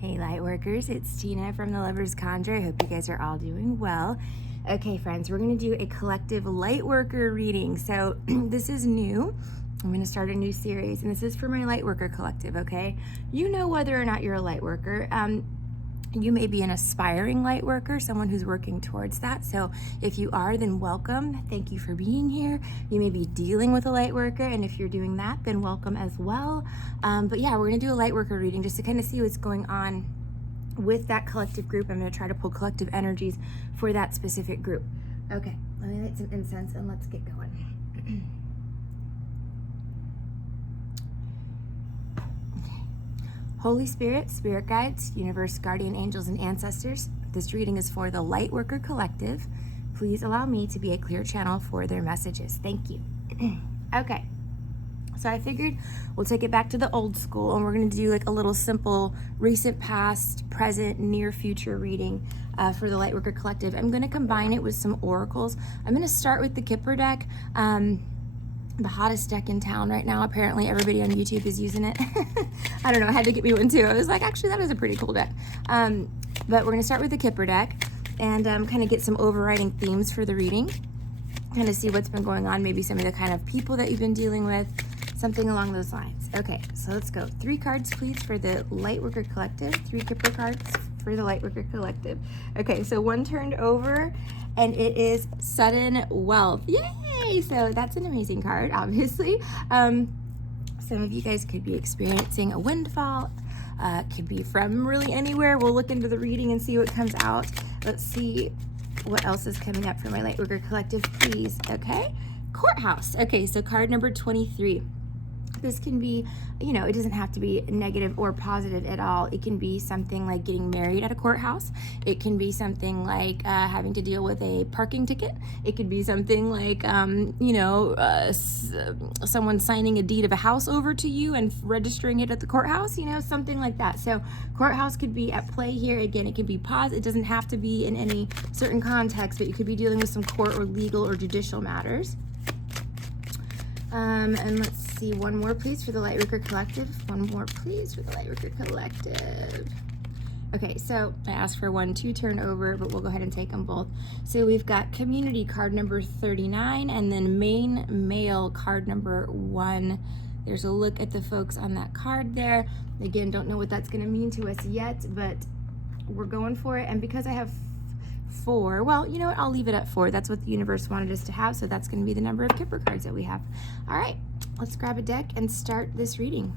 Hey Lightworkers, it's Tina from the Lovers Conjure. I hope you guys are all doing well. Okay friends, we're going to do a collective Lightworker reading. So this is new. I'm going to start a new series, and this is for my Lightworker Collective, okay? You know whether or not you're a Lightworker. You may be an aspiring light worker, someone who's working towards that. So if you are, then welcome. Thank you for being here. You may be dealing with a light worker, and if you're doing that, then welcome as well. But yeah, we're gonna do a light worker reading just to kind of see what's going on with that collective group. I'm gonna try to pull collective energies for that specific group. Okay, let me light some incense and let's get going. Holy Spirit, Spirit Guides, Universe, Guardian Angels, and Ancestors, this reading is for the Lightworker Collective. Please allow me to be a clear channel for their messages. Thank you. Okay, so I figured we'll take it back to the old school, and we're going to do like a little simple recent, past, present, near future reading for the Lightworker Collective. I'm going to combine it with some oracles. I'm going to start with the Kipper deck. The hottest deck in town right now. Apparently everybody on YouTube is using it. I don't know, I had to get me one too. I was like, actually that is a pretty cool deck. But we're gonna start with the Kipper deck and kind of get some overriding themes for the reading. Kind of see what's been going on, maybe some of the kind of people that you've been dealing with, something along those lines. Okay, so let's go. 3 cards please for the Lightworker Collective. 3 Kipper cards for the Lightworker Collective. Okay, so one turned over and it is Sudden Wealth. Yay! So that's an amazing card, obviously. Some of you guys could be experiencing a windfall. Could be from really anywhere. We'll look into the reading and see what comes out. Let's see what else is coming up for my Lightworker Collective, please. Okay, Courthouse. Okay, so card number 23. This can be, you know, it doesn't have to be negative or positive at all. It can be something like getting married at a courthouse. It can be something like having to deal with a parking ticket. It could be something like, someone signing a deed of a house over to you and registering it at the courthouse, you know, something like that. So courthouse could be at play here. Again, it can be positive. It doesn't have to be in any certain context, but you could be dealing with some court or legal or judicial matters. And let's see, one more please for the Lightworker Collective. One more please for the Lightworker Collective. Okay, so I asked for 1, 2 turn over, but we'll go ahead and take them both. So we've got Community card number 39, and then Main Male card number 1. There's a look at the folks on that card there. Again, don't know what that's going to mean to us yet, but we're going for it. And because I have 4, well, you know what, I'll leave it at 4. That's what the universe wanted us to have, so that's going to be the number of Kipper cards that we have. All right, let's grab a deck and start this reading.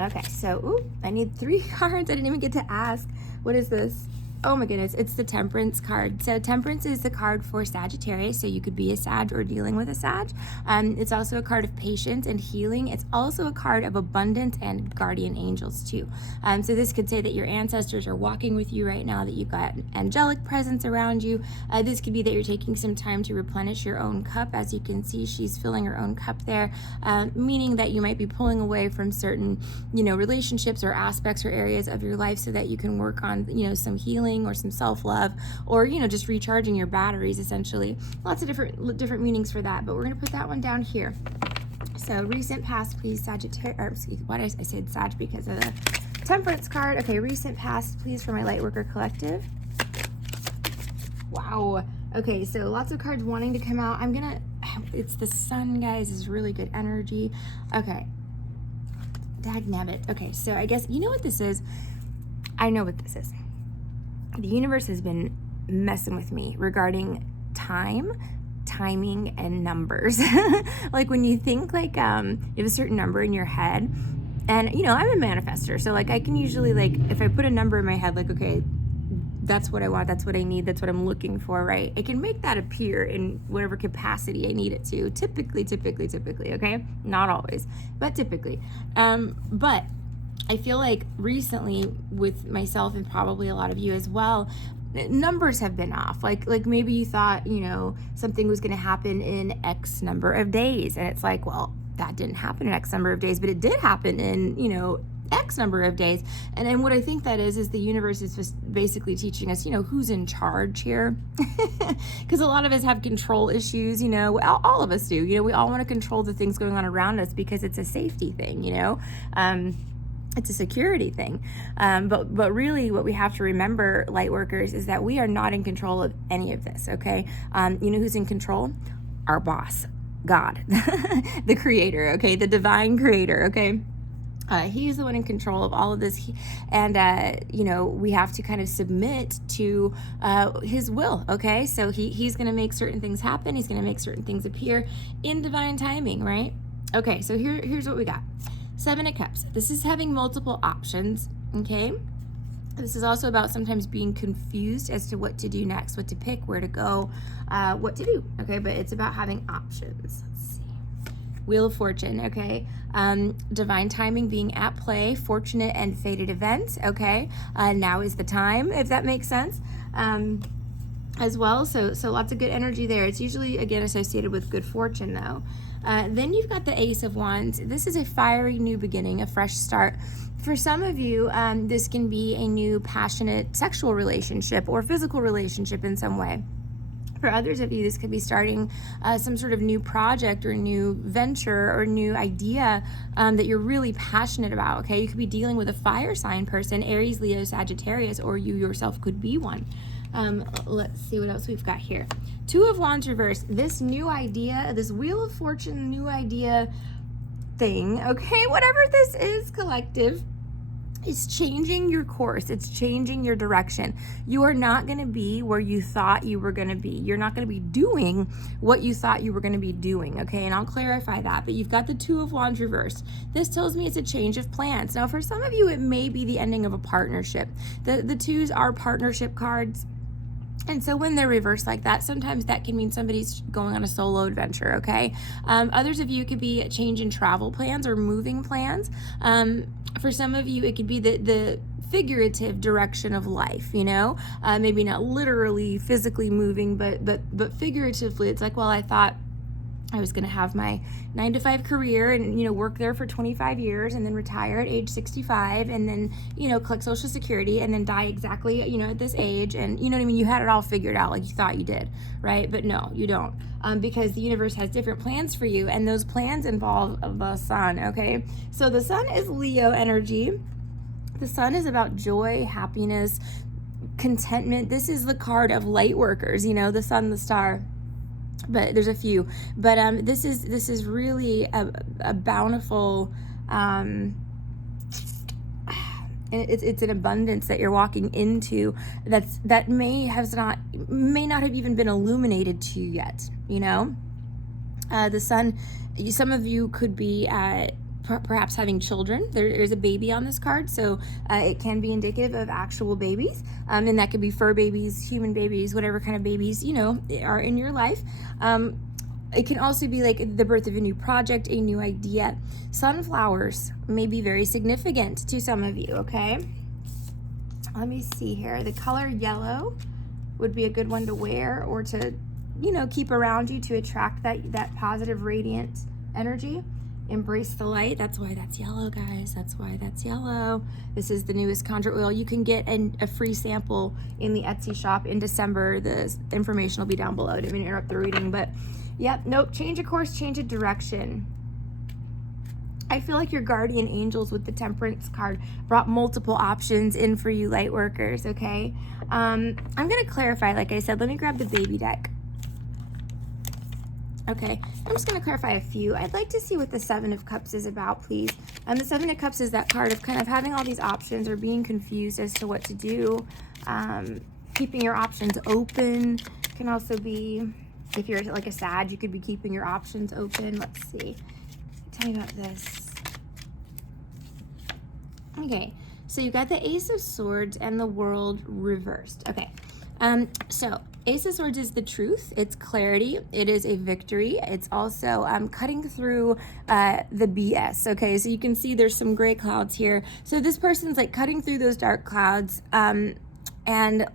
Okay, so I need 3 cards. I didn't even get to ask. What is this? Oh my goodness, it's the Temperance card. So Temperance is the card for Sagittarius, so you could be a Sag or dealing with a Sag. It's also a card of patience and healing. It's also a card of abundance and guardian angels too. So this could say that your ancestors are walking with you right now, that you've got angelic presence around you. This could be that you're taking some time to replenish your own cup. As you can see, she's filling her own cup there, meaning that you might be pulling away from certain, relationships or aspects or areas of your life so that you can work on, some healing or some self-love, or just recharging your batteries, essentially. Lots of different meanings for that, but we're going to put that one down here. So recent past please, Sagittarius, why did I say Sag? Because of the Temperance card. Okay, recent past please for my Lightworker Collective. Wow. Okay, so lots of cards wanting to come out. It's the Sun, guys, is really good energy. Okay, dagnabbit. Okay, so I guess you know what this is. I know what this is. The universe has been messing with me regarding timing, and numbers. Like when you think like you have a certain number in your head, and I'm a manifester, so like I can usually, like, if I put a number in my head, like, okay, that's what I want, that's what I need, that's what I'm looking for, right? I can make that appear in whatever capacity I need it to, typically, okay? Not always, but typically. But I feel like recently with myself, and probably a lot of you as well, numbers have been off. Like maybe you thought, something was going to happen in X number of days, and it's like, well, that didn't happen in X number of days, but it did happen in, X number of days. And then what I think that is the universe is just basically teaching us, who's in charge here. Because a lot of us have control issues, all of us do. We all want to control the things going on around us because it's a safety thing, it's a security thing. But really what we have to remember, light workers, is that we are not in control of any of this, okay? Who's in control? Our boss, God, the creator, okay? The divine creator, okay? He's the one in control of all of this. We have to kind of submit to his will, okay? So he's going to make certain things happen. He's going to make certain things appear in divine timing, right? Okay, so here's what we got. 7 of Cups. This is having multiple options, okay? This is also about sometimes being confused as to what to do next, what to pick, where to go, what to do, okay? But it's about having options. Let's see. Wheel of Fortune, okay? Divine timing being at play, fortunate and fated events, okay? Now is the time, if that makes sense, as well. So lots of good energy there. It's usually, again, associated with good fortune, though. Then you've got the Ace of Wands. This is a fiery new beginning, a fresh start. For some of you, this can be a new passionate sexual relationship or physical relationship in some way. For others of you, this could be starting some sort of new project or new venture or new idea that you're really passionate about, okay? You could be dealing with a fire sign person, Aries, Leo, Sagittarius, or you yourself could be one. Let's see what else we've got here. 2 of Wands reversed. This new idea, this Wheel of Fortune new idea thing, okay, whatever this is, collective, is changing your course. It's changing your direction. You are not going to be where you thought you were going to be. You're not going to be doing what you thought you were going to be doing, okay? And I'll clarify that. But you've got the 2 of Wands reversed. This tells me it's a change of plans. Now, for some of you, it may be the ending of a partnership. The 2s are partnership cards. And so when they're reversed like that, sometimes that can mean somebody's going on a solo adventure, okay? Others of you, it could be a change in travel plans or moving plans. For some of you, it could be the figurative direction of life, maybe not literally physically moving, but figuratively. It's like, well, I thought I was going to have my 9-to-5 career and, work there for 25 years and then retire at age 65 and then, collect Social Security and then die exactly, at this age. And you know what I mean? You had it all figured out like you thought you did, right? But no, you don't. Because the universe has different plans for you, and those plans involve the sun, okay? So the sun is Leo energy. The sun is about joy, happiness, contentment. This is the card of light workers, the sun, the star. But there's a few. But this is really a bountiful, it's an abundance that you're walking into that may not have even been illuminated to you yet. The sun. Some of you could be perhaps having children. There's a baby on this card, so it can be indicative of actual babies, and that could be fur babies, human babies, whatever kind of babies are in your life. It can also be like the birth of a new project, a new idea. Sunflowers may be very significant to some of you, okay? Let me see here. The color yellow would be a good one to wear or to, keep around you to attract that positive, radiant energy. Embrace the light. That's why that's yellow, guys. That's why that's yellow. This is the newest conjure oil. You can get a free sample in the Etsy shop in December. The information will be down below. I didn't mean to interrupt the reading, but yep, nope. Change of course, change of direction. I feel like your guardian angels with the Temperance card brought multiple options in for you light workers, okay? I'm going to clarify, like I said. Let me grab the baby deck. Okay, I'm just going to clarify a few. I'd like to see what the 7 of Cups is about, please. The 7 of Cups is that card of kind of having all these options or being confused as to what to do. Keeping your options open can also be, if you're like a Sag, you could be keeping your options open. Let's see. Tell me about this. Okay, so you got the Ace of Swords and the World reversed. Okay, so Ace of Swords is the truth. It's clarity. It is a victory. It's also cutting through the BS. Okay, so you can see there's some gray clouds here. So this person's like cutting through those dark clouds and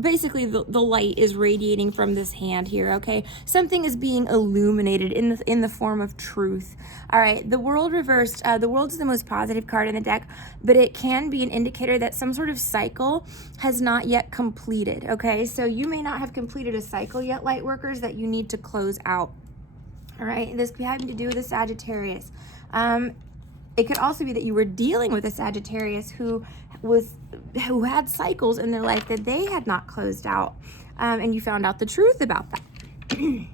basically the light is radiating from this hand here, okay? Something is being illuminated in the form of truth. All right, the world reversed. The world is the most positive card in the deck, but it can be an indicator that some sort of cycle has not yet completed, okay? So you may not have completed a cycle yet, light workers, that you need to close out. All right, this could have to do with a Sagittarius. It could also be that you were dealing with a Sagittarius who had cycles in their life that they had not closed out, and you found out the truth about that.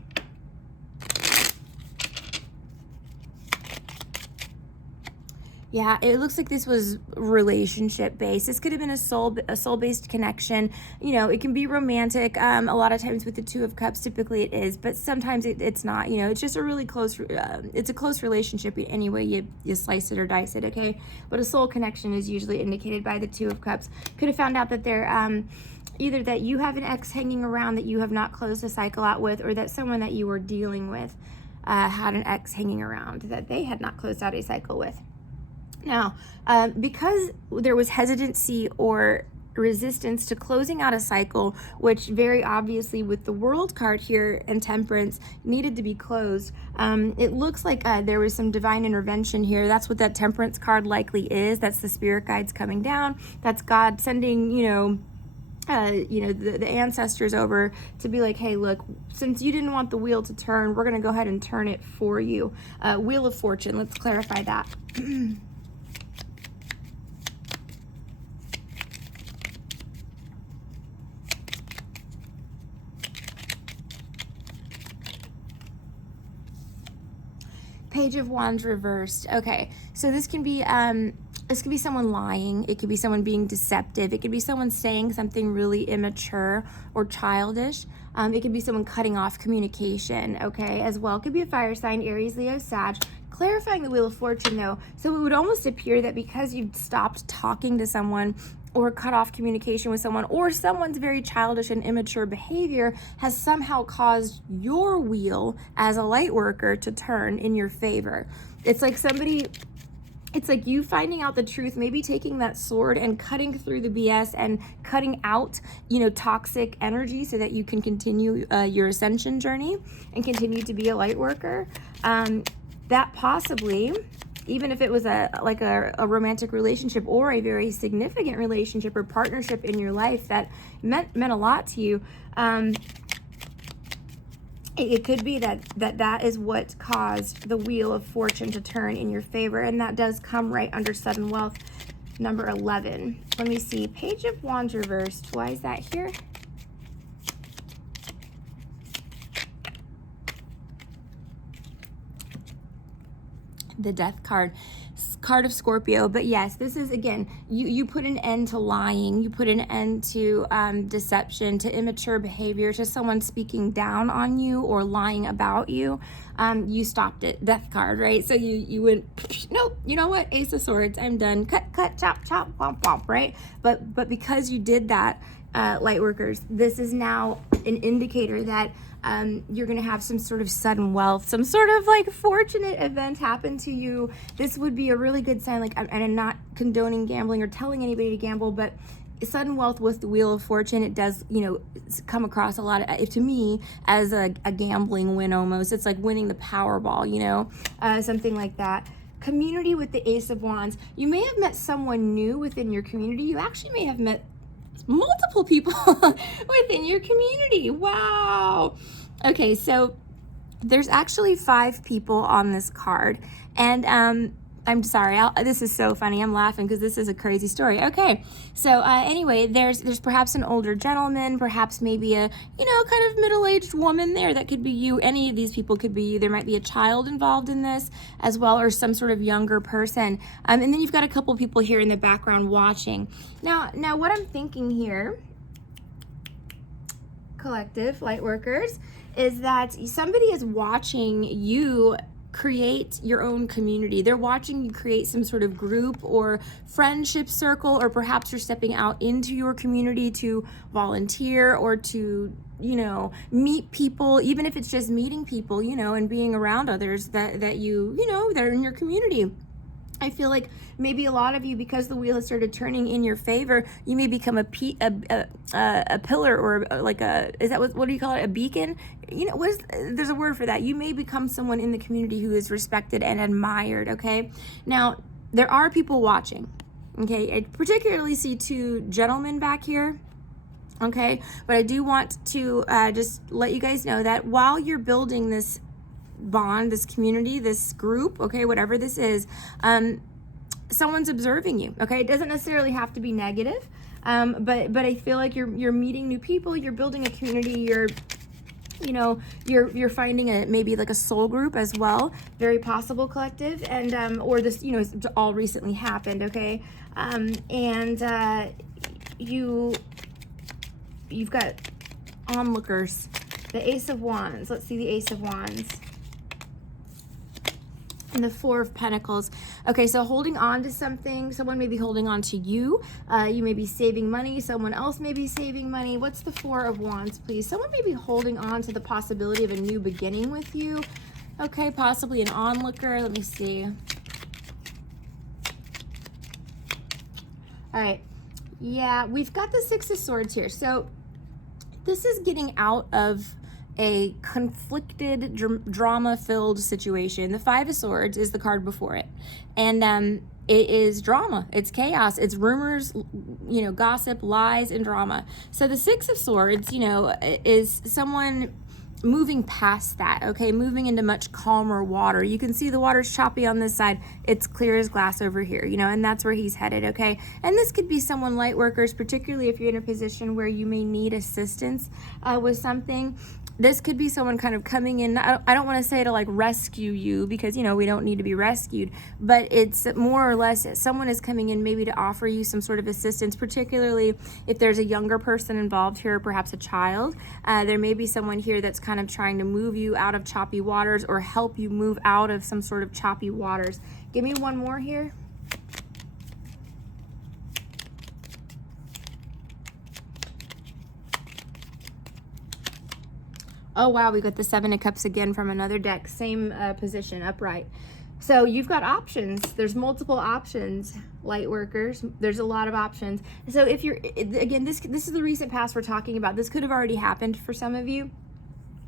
Yeah, it looks like this was relationship based. This could have been a soul-based connection. It can be romantic. A lot of times with the Two of Cups, typically it is, but sometimes it's not. It's just a really close. It's a close relationship any way you slice it or dice it. Okay, but a soul connection is usually indicated by the Two of Cups. Could have found out that they're either that you have an ex hanging around that you have not closed a cycle out with, or that someone that you were dealing with had an ex hanging around that they had not closed out a cycle with. Now, because there was hesitancy or resistance to closing out a cycle, which very obviously with the World card here and Temperance needed to be closed, it looks like there was some divine intervention here. That's what that Temperance card likely is. That's the spirit guides coming down. That's God sending, the ancestors over to be like, hey, look, since you didn't want the wheel to turn, we're going to go ahead and turn it for you. Wheel of Fortune, let's clarify that. Page of Wands reversed. Okay, so this can be someone lying. It could be someone being deceptive. It could be someone saying something really immature or childish. It could be someone cutting off communication, okay, as well. It could be a fire sign, Aries, Leo, Sag. Clarifying the Wheel of Fortune, though, so it would almost appear that because you've stopped talking to someone or cut off communication with someone, or someone's very childish and immature behavior has somehow caused your wheel as a light worker to turn in your favor. It's like you finding out the truth, maybe taking that sword and cutting through the BS and cutting out, toxic energy so that you can continue your ascension journey and continue to be a light worker. That possibly, even if it was a romantic relationship or a very significant relationship or partnership in your life that meant a lot to you, it could be that is what caused the Wheel of Fortune to turn in your favor, and that does come right under sudden wealth, number 11. Let me see, Page of Wands reversed. Why is that here? The Death card of Scorpio. But yes, this is, again, you put an end to lying, you put an end to deception, to immature behavior, to someone speaking down on you or lying about you. You stopped it. Death card, right? So you went, nope, you know what, Ace of Swords, I'm done, cut, chop, womp womp, right? But because you did that, light workers, this is now an indicator that you're going to have some sort of sudden wealth, some sort of like fortunate event happen to you. This would be a really good sign. Like, and I'm not condoning gambling or telling anybody to gamble, but sudden wealth with the Wheel of Fortune, it does, come across a lot of, to me, as a gambling win almost. It's like winning the Powerball, something like that. Community with the Ace of Wands. You may have met someone new within your community. You actually may have met multiple people within your community. Wow. Okay, so there's actually 5 people on this card, and I'm sorry, this is so funny. I'm laughing because this is a crazy story. Okay, so anyway, there's perhaps an older gentleman, perhaps maybe a kind of middle-aged woman there. That could be you. Any of these people could be you. There might be a child involved in this as well, or some sort of younger person. And then you've got a couple people here in the background watching. Now what I'm thinking here, collective light workers, is that somebody is watching you create your own community. They're watching you create some sort of group or friendship circle, or perhaps you're stepping out into your community to volunteer or to, meet people, even if it's just meeting people, and being around others that are in your community. I feel like maybe a lot of you, because the wheel has started turning in your favor, you may become a pillar, or like what do you call it? A beacon? You know, there's a word for that. You may become someone in the community who is respected and admired, okay? Now, there are people watching, okay? I particularly see two gentlemen back here, okay? But I do want to just let you guys know that while you're building this bond, this community, this group, okay, whatever this is, someone's observing you, okay? It doesn't necessarily have to be negative, but I feel like you're meeting new people, you're building a community, you're finding maybe like a soul group as well, very possible, collective, and or this, it's all recently happened, okay? You've got onlookers, the Ace of Wands. Let's see the Ace of Wands. And the Four of Pentacles. Okay, so holding on to something. Someone may be holding on to you. You may be saving money. Someone else may be saving money. What's the Four of Wands, please? Someone may be holding on to the possibility of a new beginning with you. Okay, possibly an onlooker. Let me see. All right. Yeah, we've got the Six of Swords here. So this is getting out of a conflicted, drama-filled situation. The Five of Swords is the card before it. And it is drama. It's chaos. It's rumors, gossip, lies, and drama. So the Six of Swords, is someone moving past that, okay? Moving into much calmer water. You can see the water's choppy on this side. It's clear as glass over here, and that's where he's headed, okay? And this could be someone, light workers, particularly if you're in a position where you may need assistance with something. This could be someone kind of coming in. I don't want to say to like rescue you, because we don't need to be rescued, but it's more or less someone is coming in maybe to offer you some sort of assistance, particularly if there's a younger person involved here, perhaps a child. There may be someone here that's kind of trying to move you out of choppy waters, or help you move out of some sort of choppy waters. Give me one more here. Oh, wow, we got the Seven of Cups again from another deck. Same position, upright. So you've got options. There's multiple options, light workers. There's a lot of options. So if you're, again, this is the recent past we're talking about. This could have already happened for some of you.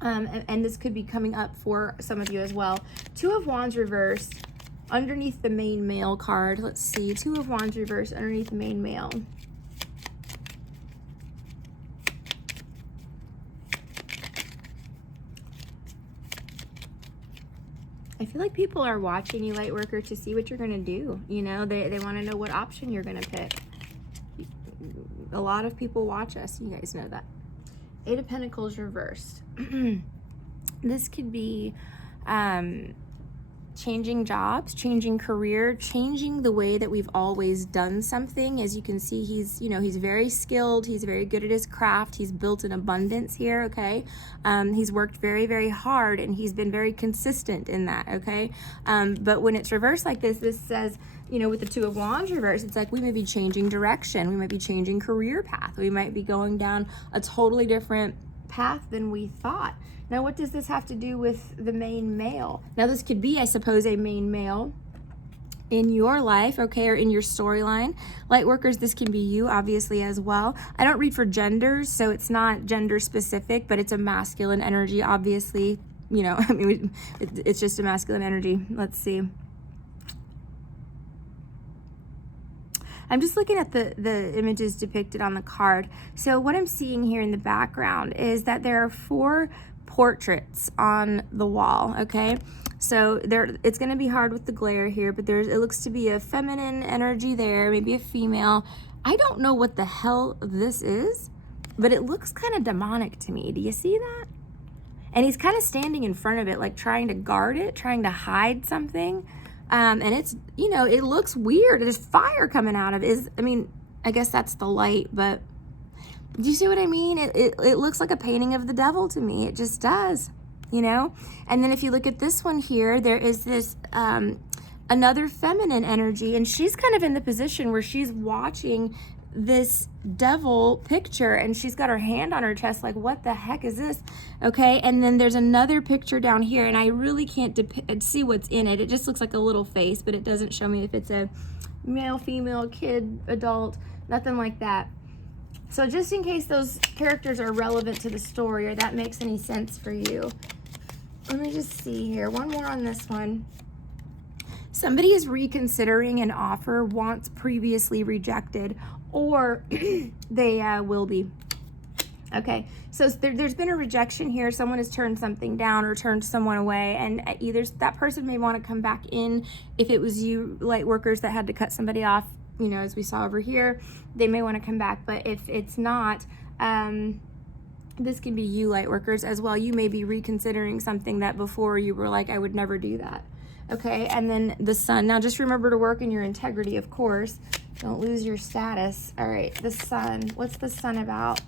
And this could be coming up for some of you as well. Two of Wands reversed underneath the main male card. Let's see. Two of Wands reversed underneath the main male. I feel like people are watching you, light worker, to see what you're going to do. They want to know what option you're going to pick. A lot of people watch us. You guys know that. Eight of Pentacles reversed. This could be changing jobs, changing career, changing the way that we've always done something. As you can see, he's very skilled. He's very good at his craft. He's built an abundance here, okay? He's worked very, very hard, and he's been very consistent in that, okay? But when it's reversed like this says, with the Two of Wands reversed, it's like we may be changing direction. We might be changing career path. We might be going down a totally different path than we thought. Now, what does this have to do with the main male? Now, this could be, I suppose, a main male in your life, okay, or in your storyline. Light workers, this can be you, obviously, as well. I don't read for genders, so it's not gender specific, but it's a masculine energy, obviously. It's just a masculine energy. Let's see. I'm just looking at the images depicted on the card. So what I'm seeing here in the background is that there are 4 portraits on the wall, okay? So it's going to be hard with the glare here, but it looks to be a feminine energy there, maybe a female. I don't know what the hell this is, but it looks kind of demonic to me. Do you see that? And he's kind of standing in front of it, like trying to guard it, trying to hide something. And it's, it looks weird. There's fire coming out of it. I guess that's the light, but do you see what I mean? It looks like a painting of the devil to me. It just does, And then if you look at this one here, there is this another feminine energy, and she's kind of in the position where she's watching this devil picture, and she's got her hand on her chest like, what the heck is this? Okay, and then there's another picture down here, and I really can't see what's in it. It just looks like a little face, but it doesn't show me if it's a male, female, kid, adult, nothing like that. So just in case those characters are relevant to the story or that makes any sense for you, let me just see here. One more on this one. Somebody is reconsidering an offer once previously rejected, or they will be. Okay, so there's been a rejection here. Someone has turned something down or turned someone away, and either that person may want to come back in. If it was you, light workers, that had to cut somebody off, you know, as we saw over here, they may want to come back. But if it's not, this can be you, light workers, as well. You may be reconsidering something that before you were like, I would never do that. Okay, and then the sun. Now just remember to work in your integrity, of course. Don't lose your status. All right, the sun. What's the sun about?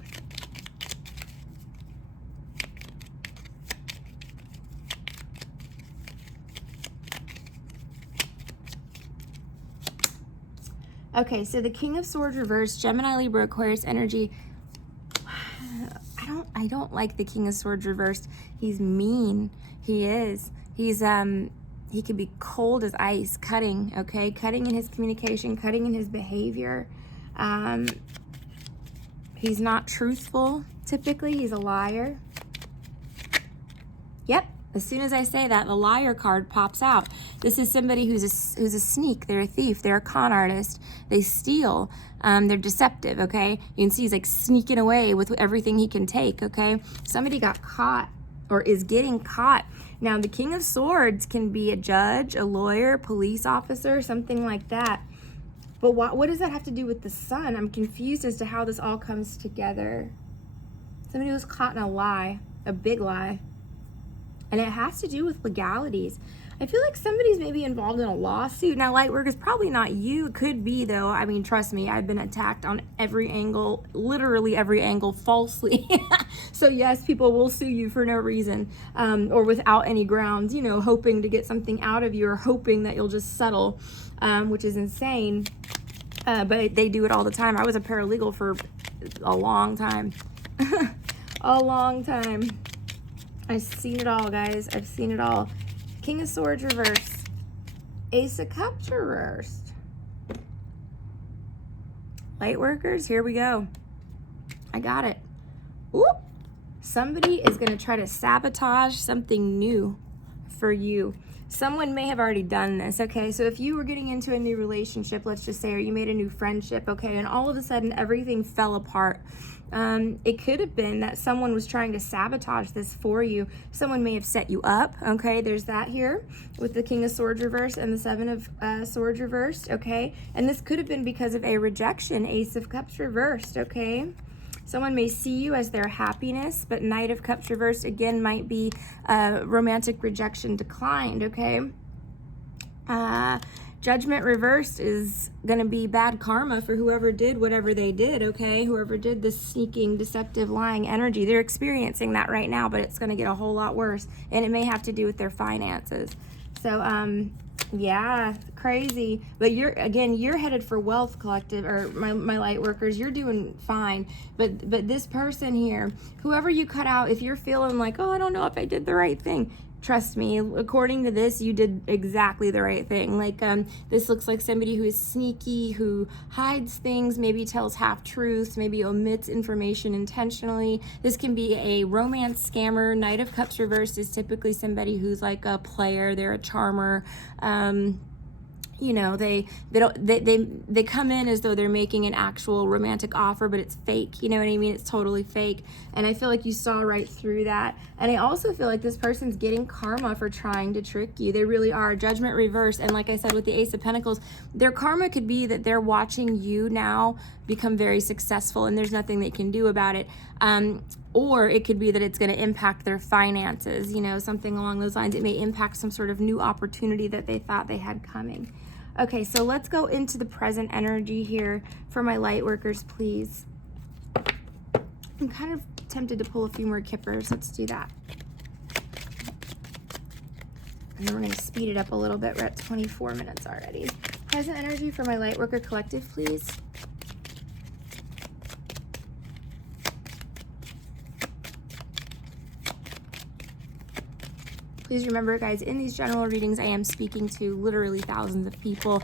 Okay, so the King of Swords reversed, Gemini, Libra, Aquarius energy. I don't like the King of Swords reversed. He's mean. He is. He's he can be cold as ice, cutting, okay? Cutting in his communication, cutting in his behavior. He's not truthful, typically. He's a liar. Yep, as soon as I say that, the liar card pops out. This is somebody who's a sneak. They're a thief. They're a con artist. They steal. They're deceptive, okay? You can see he's like sneaking away with everything he can take, okay? Somebody got caught or is getting caught. Now, the King of Swords can be a judge, a lawyer, police officer, something like that. But what does that have to do with the sun? I'm confused as to how this all comes together. Somebody was caught in a lie, a big lie. And it has to do with legalities. I feel like somebody's maybe involved in a lawsuit. Now, Lightwork is probably not you. It could be, though. I mean, trust me, I've been attacked on every angle, literally every angle, falsely. So, yes, people will sue you for no reason or without any grounds, you know, hoping to get something out of you or hoping that you'll just settle, which is insane. But they do it all the time. I was a paralegal for a long time. A long time. I've seen it all, guys. I've seen it all. King of Swords reversed. Ace of Cups reversed. Lightworkers, here we go. I got it. Ooh. Somebody is going to try to sabotage something new for you. Someone may have already done this, okay? So if you were getting into a new relationship, let's just say, or you made a new friendship, okay, and all of a sudden everything fell apart. It could have been that someone was trying to sabotage this for you. Someone may have set you up, okay? There's that here with the King of Swords reversed and the Seven of Swords reversed, okay? And this could have been because of a rejection, Ace of Cups reversed, okay? Someone may see you as their happiness, but Knight of Cups reversed, again, might be romantic rejection declined, okay? Judgment reversed is going to be bad karma for whoever did whatever they did, okay? Whoever did this sneaking, deceptive, lying energy. They're experiencing that right now, but it's going to get a whole lot worse, and it may have to do with their finances. So, yeah, crazy. But you're headed for wealth, collective, or my light workers. You're doing fine. But this person here, whoever you cut out, if you're feeling like, oh, I don't know if I did the right thing, trust me, according to this, you did exactly the right thing. Like, this looks like somebody who is sneaky, who hides things, maybe tells half-truths, maybe omits information intentionally. This can be a romance scammer. Knight of Cups reversed is typically somebody who's like a player. They're a charmer. You know, they come in as though they're making an actual romantic offer, but it's fake. You know what I mean? It's totally fake. And I feel like you saw right through that. And I also feel like this person's getting karma for trying to trick you. They really are. Judgment reversed. And like I said, with the Ace of Pentacles, their karma could be that they're watching you now become very successful and there's nothing they can do about it. Or it could be that it's going to impact their finances, you know, something along those lines. It may impact some sort of new opportunity that they thought they had coming. Okay, so let's go into the present energy here for my light workers, please. I'm kind of tempted to pull a few more kippers. Let's do that. And then we're going to speed it up a little bit. We're at 24 minutes already. Present energy for my Lightworker Collective, please. Please remember, guys, in these general readings, I am speaking to literally thousands of people.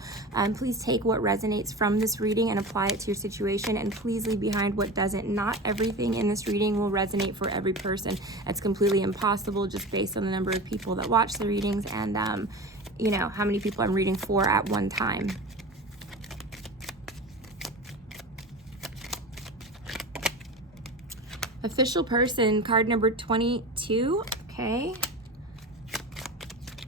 Please take what resonates from this reading and apply it to your situation, and please leave behind what doesn't. Not everything in this reading will resonate for every person. It's completely impossible just based on the number of people that watch the readings and, you know, how many people I'm reading for at one time. Official person, card number 22, okay.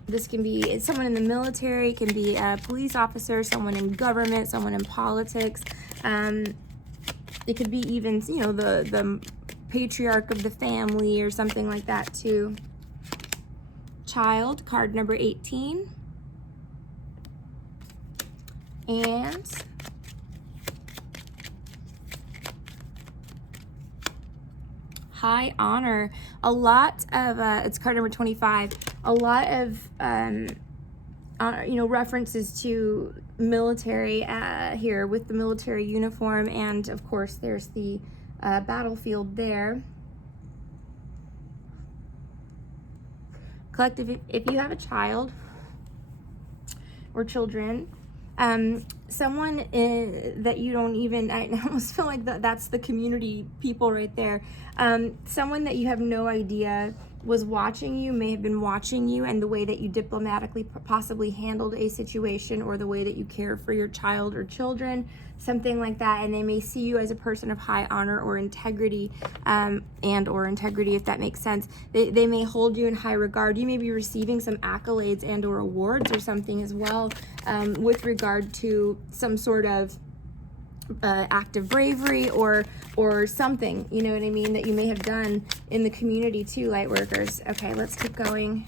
This can be someone in the military, can be a police officer, someone in government, someone in politics. It could be even, you know, the patriarch of the family or something like that too. Child, card number 18. And high honor. A lot of, it's card number 25. A lot of, you know, references to military here with the military uniform. And of course, there's the battlefield there. Collective, if you have a child or children, someone that you don't even, I almost feel like that's the community people right there. Someone that you have no idea was watching you, may have been watching you, and the way that you diplomatically possibly handled a situation, or the way that you care for your child or children, something like that. And they may see you as a person of high honor or integrity, and or integrity, if that makes sense. They may hold you in high regard. You may be receiving some accolades and or awards or something as well, with regard to some sort of act of bravery or something, you know what I mean, that you may have done in the community too, light workers. Okay, let's keep going.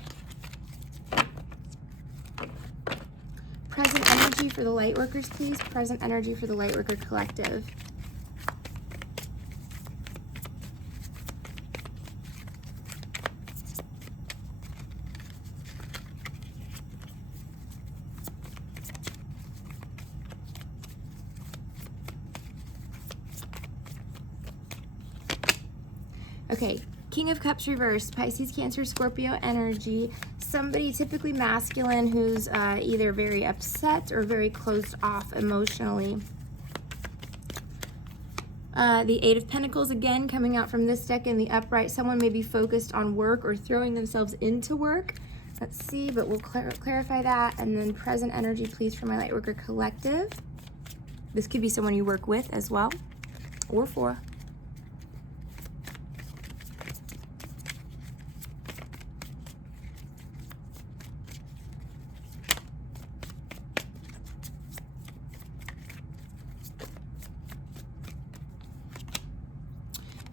Present energy for the light workers, please. Present energy for the Lightworker Collective. Okay, King of Cups reversed, Pisces, Cancer, Scorpio energy. Somebody typically masculine who's either very upset or very closed off emotionally. The Eight of Pentacles again coming out from this deck in the upright. Someone may be focused on work or throwing themselves into work. Let's see, but we'll clarify that. And then present energy, please, for my Lightworker Collective. This could be someone you work with as well, or for.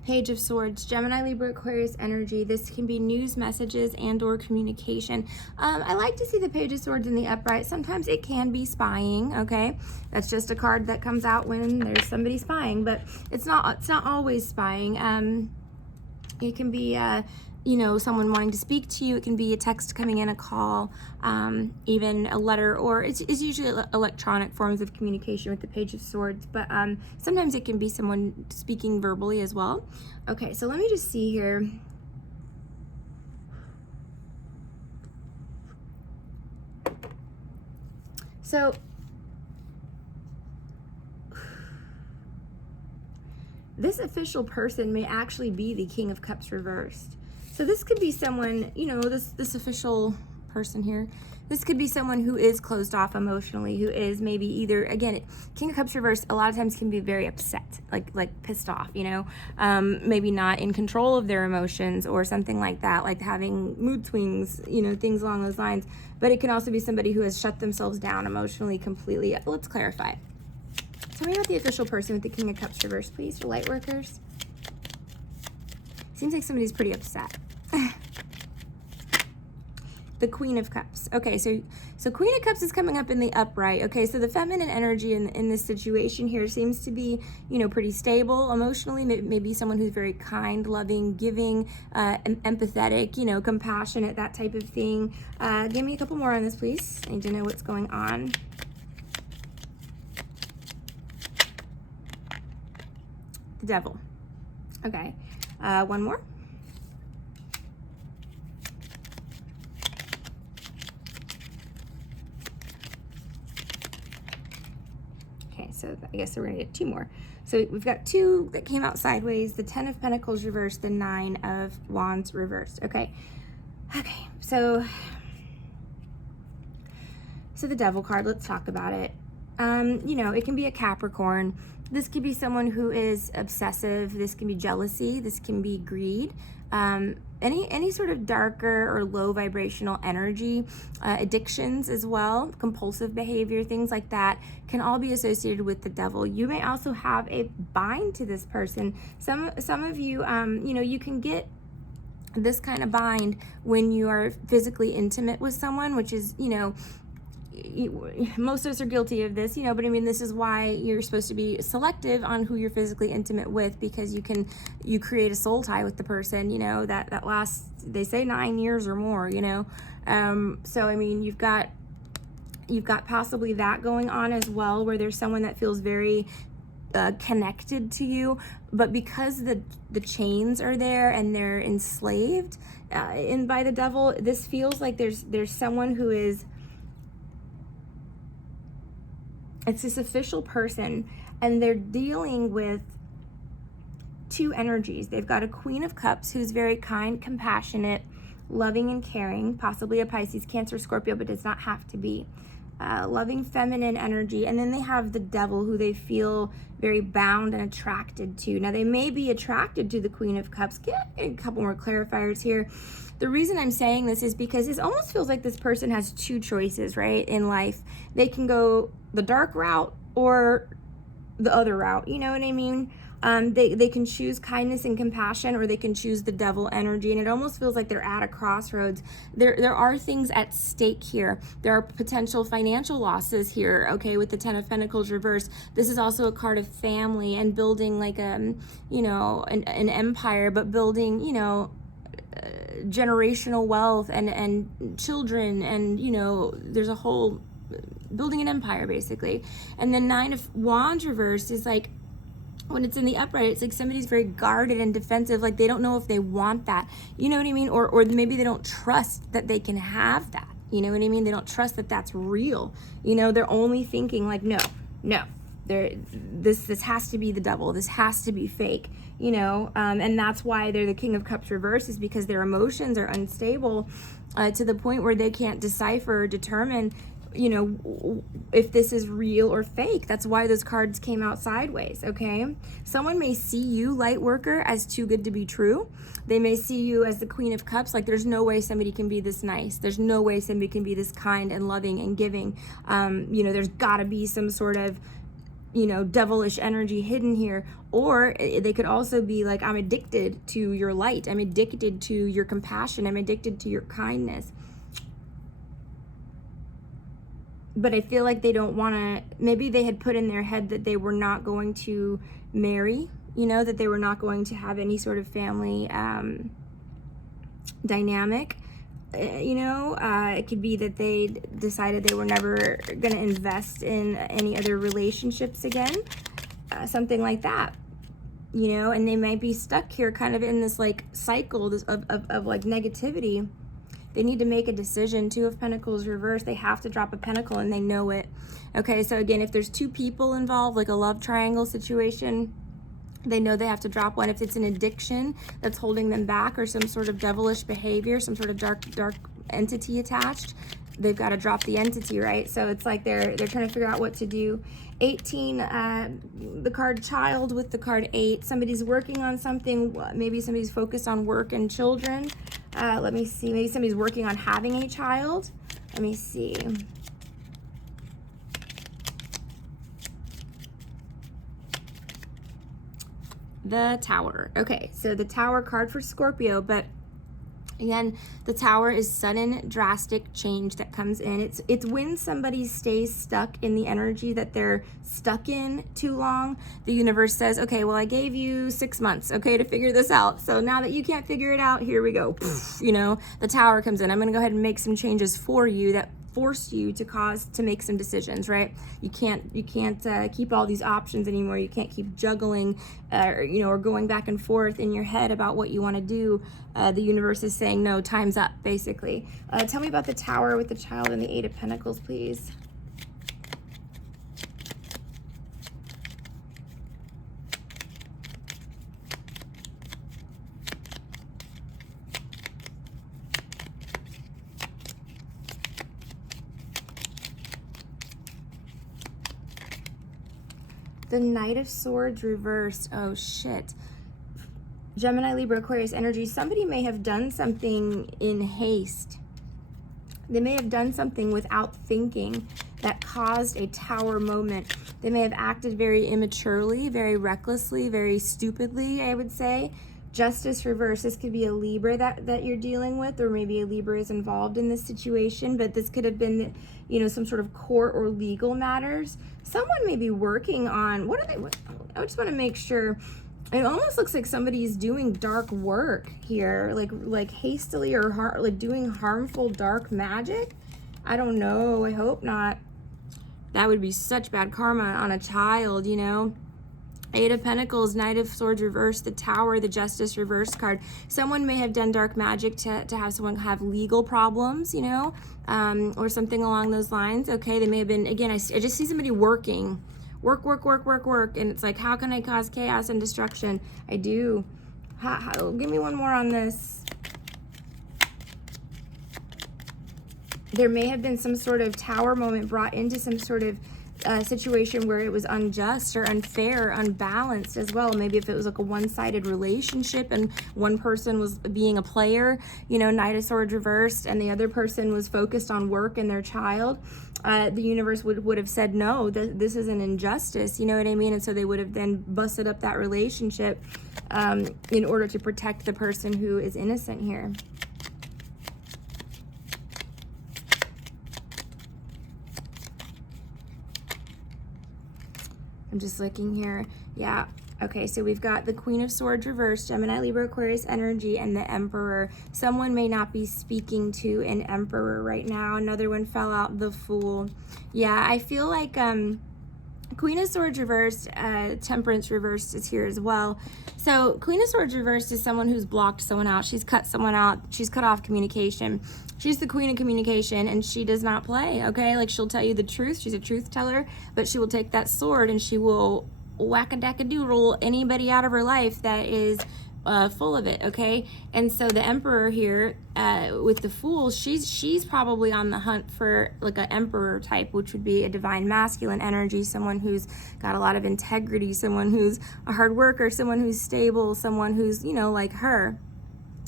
Page of Swords, Gemini, Libra, Aquarius energy. This can be news, messages, and or communication. I like to see the Page of Swords in the upright. Sometimes it can be spying, okay? That's just a card that comes out when there's somebody spying, but it's not always spying. It can be you know, someone wanting to speak to you. It can be a text coming in, a call, even a letter, or it's usually electronic forms of communication with the Page of Swords, but sometimes it can be someone speaking verbally as well. Okay, so let me just see here. So this official person may actually be the King of Cups reversed. So this could be someone, you know, this official person here. This could be someone who is closed off emotionally, who is maybe either, again, King of Cups reversed a lot of times can be very upset, like pissed off, you know, maybe not in control of their emotions or something like that, like having mood swings, you know, things along those lines. But it can also be somebody who has shut themselves down emotionally completely. Let's clarify. Tell me about the official person with the King of Cups reversed, please, for light workers. Seems like somebody's pretty upset. The Queen of Cups. Okay, so Queen of Cups is coming up in the upright. Okay, so the feminine energy in this situation here seems to be, you know, pretty stable emotionally. Maybe someone who's very kind, loving, giving, empathetic, you know, compassionate, that type of thing. Give me a couple more on this, please. I need to know what's going on. The Devil. Okay, one more. so I guess we're gonna get 2 more. So we've got 2 that came out sideways, the 10 of Pentacles reversed, the 9 of Wands reversed. Okay, so the Devil card, let's talk about it. You know, it can be a Capricorn. This could be someone who is obsessive. This can be jealousy. This can be greed. Any sort of darker or low vibrational energy, addictions as well, compulsive behavior, things like that can all be associated with the Devil. You may also have a bind to this person. Some of you, you know, you can get this kind of bind when you are physically intimate with someone, which is, you know, most of us are guilty of this, you know, but I mean, this is why you're supposed to be selective on who you're physically intimate with, because you create a soul tie with the person, you know, that lasts, they say 9 years or more, you know. So I mean, you've got possibly that going on as well, where there's someone that feels very connected to you, but because the chains are there and they're enslaved by the Devil, this feels like there's someone who is, it's this official person, and they're dealing with 2 energies. They've got a Queen of Cups who's very kind, compassionate, loving and caring, possibly a Pisces, Cancer, Scorpio, but does not have to be. Loving feminine energy. And then they have the Devil, who they feel very bound and attracted to. Now, they may be attracted to the Queen of Cups. Get a couple more clarifiers here. The reason I'm saying this is because it almost feels like this person has 2 choices, right, in life. They can go the dark route or the other route, you know what I mean? They can choose kindness and compassion, or they can choose the Devil energy, and it almost feels like they're at a crossroads. There are things at stake here. There are potential financial losses here, okay, with the 10 of Pentacles reversed. This is also a card of family and building like you know, an empire, but building, you know, generational wealth and children, and you know, there's a whole building an empire basically. And then 9 of Wands reversed is like, when it's in the upright, it's like somebody's very guarded and defensive, like they don't know if they want that, you know what I mean, or maybe they don't trust that they can have that, you know what I mean, they don't trust that that's real, you know, they're only thinking like, no, this has to be the Devil, this has to be fake, you know, and that's why they're the King of Cups reversed, is because their emotions are unstable to the point where they can't decipher or determine, you know, if this is real or fake. That's why those cards came out sideways, okay? Someone may see you, Lightworker, as too good to be true. They may see you as the Queen of Cups, like there's no way somebody can be this nice. There's no way somebody can be this kind and loving and giving. You know, there's gotta be some sort of, you know, devilish energy hidden here. Or they could also be like, I'm addicted to your light. I'm addicted to your compassion. I'm addicted to your kindness. But I feel like they don't want to, maybe they had put in their head that they were not going to marry, you know, that they were not going to have any sort of family dynamic, you know. It could be that they decided they were never going to invest in any other relationships again, something like that, you know, and they might be stuck here kind of in this like cycle of like negativity. They need to make a decision. 2 of Pentacles reversed. They have to drop a pentacle, and they know it. Okay, so again, if there's 2 people involved, like a love triangle situation, they know they have to drop one. If it's an addiction that's holding them back, or some sort of devilish behavior, some sort of dark entity attached, they've got to drop the entity, right? So it's like they're trying to figure out what to do. 18, the card child with the card 8. Somebody's working on something. Maybe somebody's focused on work and children. Let me see. Maybe somebody's working on having a child. Let me see. The Tower. Okay, so the Tower card for Scorpio, but again, the Tower is sudden, drastic change that comes in. It's when somebody stays stuck in the energy that they're stuck in too long. The universe says, okay, well, I gave you 6 months, okay, to figure this out. So now that you can't figure it out, here we go. You know, the Tower comes in. I'm going to go ahead and make some changes for you that force you to make some decisions, right? You can't keep all these options anymore. You can't keep juggling, you know, or going back and forth in your head about what you want to do. The universe is saying, no, time's up, basically. Tell me about the Tower with the child and the 8 of Pentacles, please. The Knight of Swords reversed. Oh, shit. Gemini, Libra, Aquarius energy. Somebody may have done something in haste. They may have done something without thinking that caused a tower moment. They may have acted very immaturely, very recklessly, very stupidly, I would say. Justice reverse. This could be a Libra that you're dealing with, or maybe a Libra is involved in this situation, but this could have been, you know, some sort of court or legal matters. Someone may be working on, what are they, I just want to make sure. It almost looks like somebody's doing dark work here, like hastily or like doing harmful dark magic. I don't know. I hope not. That would be such bad karma on a child, you know. Eight of Pentacles, Knight of Swords reversed, the Tower, the Justice reverse card. Someone may have done dark magic to have someone have legal problems, you know, or something along those lines. Okay, they may have been, again, I just see somebody working. Work, and it's like, how can I cause chaos and destruction? I do. Give me one more on this. There may have been some sort of tower moment brought into some sort of situation where it was unjust or unfair, unbalanced as well. Maybe if it was like a one-sided relationship and one person was being a player, you know, Knight of Swords reversed, and the other person was focused on work and their child. The universe would have said, no, this is an injustice, you know what I mean? And so they would have then busted up that relationship in order to protect the person who is innocent here. I'm just looking here. Yeah. Okay, so we've got the Queen of Swords reversed, Gemini, Libra, Aquarius energy, and the Emperor. Someone may not be speaking to an Emperor right now. Another one fell out, the Fool. Yeah, I feel like Queen of Swords reversed, Temperance reversed is here as well. So Queen of Swords reversed is someone who's blocked someone out. She's cut someone out. She's cut off communication. She's the queen of communication, and she does not play, okay? Like, she'll tell you the truth. She's a truth teller, but she will take that sword and she will whack-a-dack-a-doodle anybody out of her life that is full of it, okay? And so the Emperor here with the Fool, she's probably on the hunt for like an Emperor type, which would be a divine masculine energy, someone who's got a lot of integrity, someone who's a hard worker, someone who's stable, someone who's, you know, like her.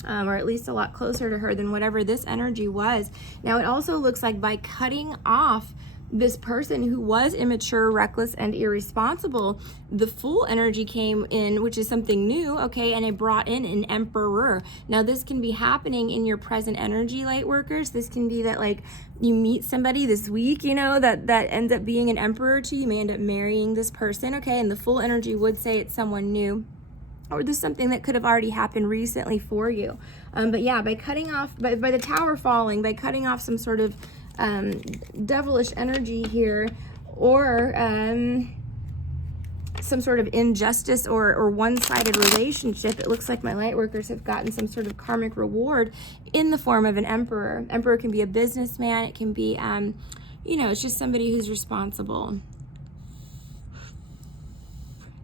Or at least a lot closer to her than whatever this energy was. Now, it also looks like by cutting off this person who was immature, reckless, and irresponsible, the Fool energy came in, which is something new, okay, and it brought in an Emperor. Now, this can be happening in your present energy, light workers. This can be that, like, you meet somebody this week, you know, that ends up being an Emperor to you. You may end up marrying this person, okay, and the Fool energy would say it's someone new, or this is something that could have already happened recently for you. But yeah, by cutting off, by the Tower falling, by cutting off some sort of devilish energy here, or some sort of injustice or one-sided relationship, it looks like my light workers have gotten some sort of karmic reward in the form of an Emperor. Emperor can be a businessman. It can be, you know, it's just somebody who's responsible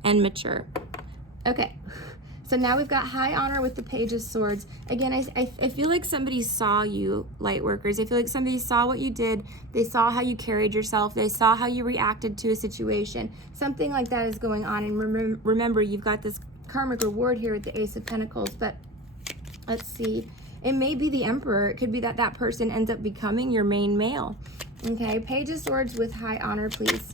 and mature. Okay, so now we've got high honor with the Page of Swords. Again, I feel like somebody saw you, light workers. I feel like somebody saw what you did. They saw how you carried yourself. They saw how you reacted to a situation. Something like that is going on. And remember, you've got this karmic reward here with the Ace of Pentacles. But let's see. It may be the Emperor. It could be that that person ends up becoming your main male. Okay, Page of Swords with high honor, please.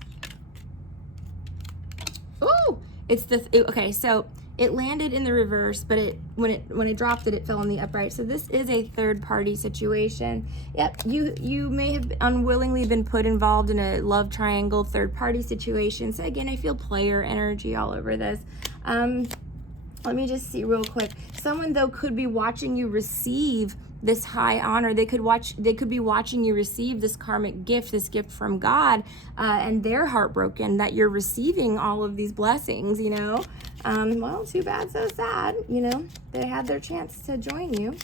Ooh! It's the, okay, so it landed in the reverse, but when it dropped it fell in the upright. So this is a third party situation. Yep, you may have unwillingly been put involved in a love triangle third party situation. So again, I feel player energy all over this. Let me just see real quick. Someone though could be watching you receive this high honor. They could be watching you receive this karmic gift, this gift from God, and they're heartbroken that you're receiving all of these blessings, you know. Well, too bad, so sad, you know. They had their chance to join you.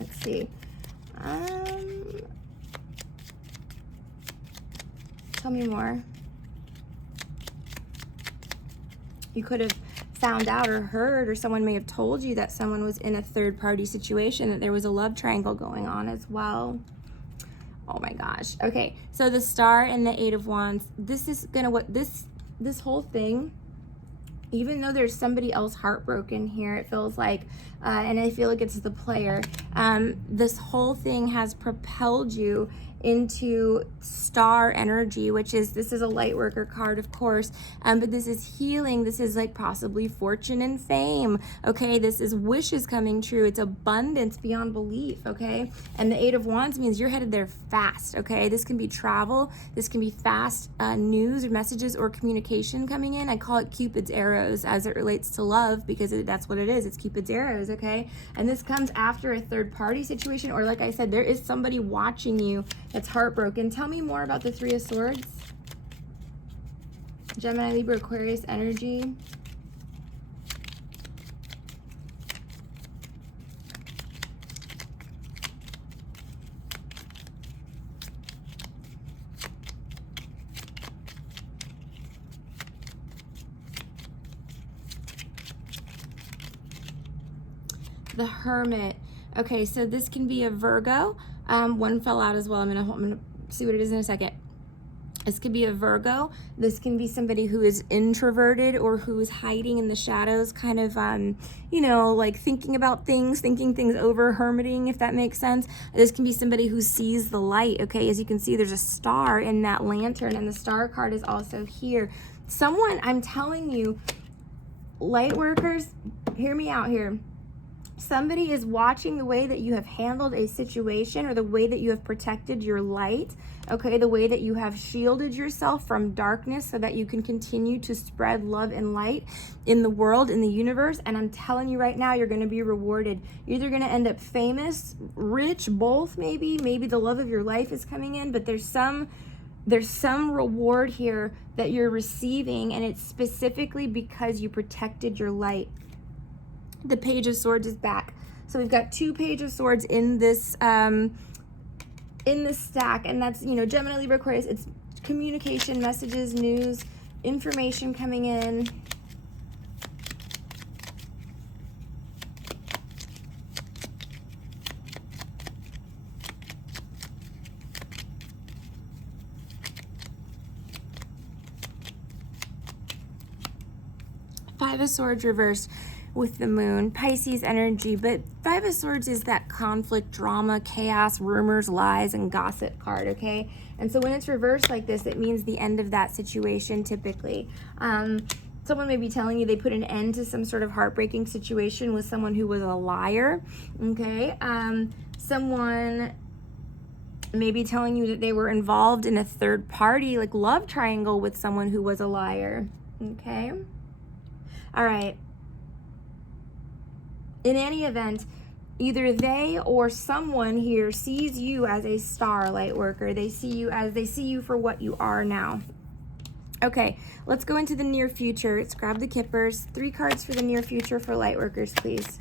Let's see. Tell me more. You could have found out or heard, or someone may have told you that someone was in a third party situation, that there was a love triangle going on as well. Oh my gosh. Okay, so the Star and the Eight of Wands, this is gonna, this whole thing, even though there's somebody else heartbroken here, it feels like, and I feel like it's the player, this whole thing has propelled you into star energy, which is, this is a Lightworker card, of course, but this is healing. This is like possibly fortune and fame, okay? This is wishes coming true. It's abundance beyond belief, okay? And the Eight of Wands means you're headed there fast, okay? This can be travel. This can be fast news or messages or communication coming in. I call it Cupid's arrows as it relates to love, because that's what it is. It's Cupid's arrows, okay? And this comes after a third party situation, or like I said, there is somebody watching you that's heartbroken. Tell me more about the Three of Swords. Gemini, Libra, Aquarius energy. The Hermit. Okay, so this can be a Virgo. One fell out as well. I'm gonna see what it is in a second. This could be a Virgo. This can be somebody who is introverted or who is hiding in the shadows, kind of, you know, like thinking about things, thinking things over, hermiting, if that makes sense. This can be somebody who sees the light, okay? As you can see, there's a star in that lantern, and the star card is also here. Someone, I'm telling you, light workers, hear me out here. Somebody is watching the way that you have handled a situation, or the way that you have protected your light, okay? The way that you have shielded yourself from darkness so that you can continue to spread love and light in the world, in the universe. And I'm telling you right now, you're going to be rewarded. You're either going to end up famous, rich, both maybe the love of your life is coming in, but there's some reward here that you're receiving, and it's specifically because you protected your light. The Page of Swords is back. So we've got 2 Page of Swords in this stack, and that's, you know, Gemini, Libra, Aquarius. It's communication, messages, news, information coming in. Five of Swords reversed with the Moon, Pisces energy, but Five of Swords is that conflict, drama, chaos, rumors, lies, and gossip card, okay? And so when it's reversed like this, it means the end of that situation typically. Someone may be telling you they put an end to some sort of heartbreaking situation with someone who was a liar, okay? Someone may be telling you that they were involved in a third party, like love triangle with someone who was a liar, okay? All right. In any event, either they or someone here sees you as a star, light worker. They see you for what you are now. Okay, let's go into the near future. Let's grab the kippers. 3 cards for the near future for light workers, please.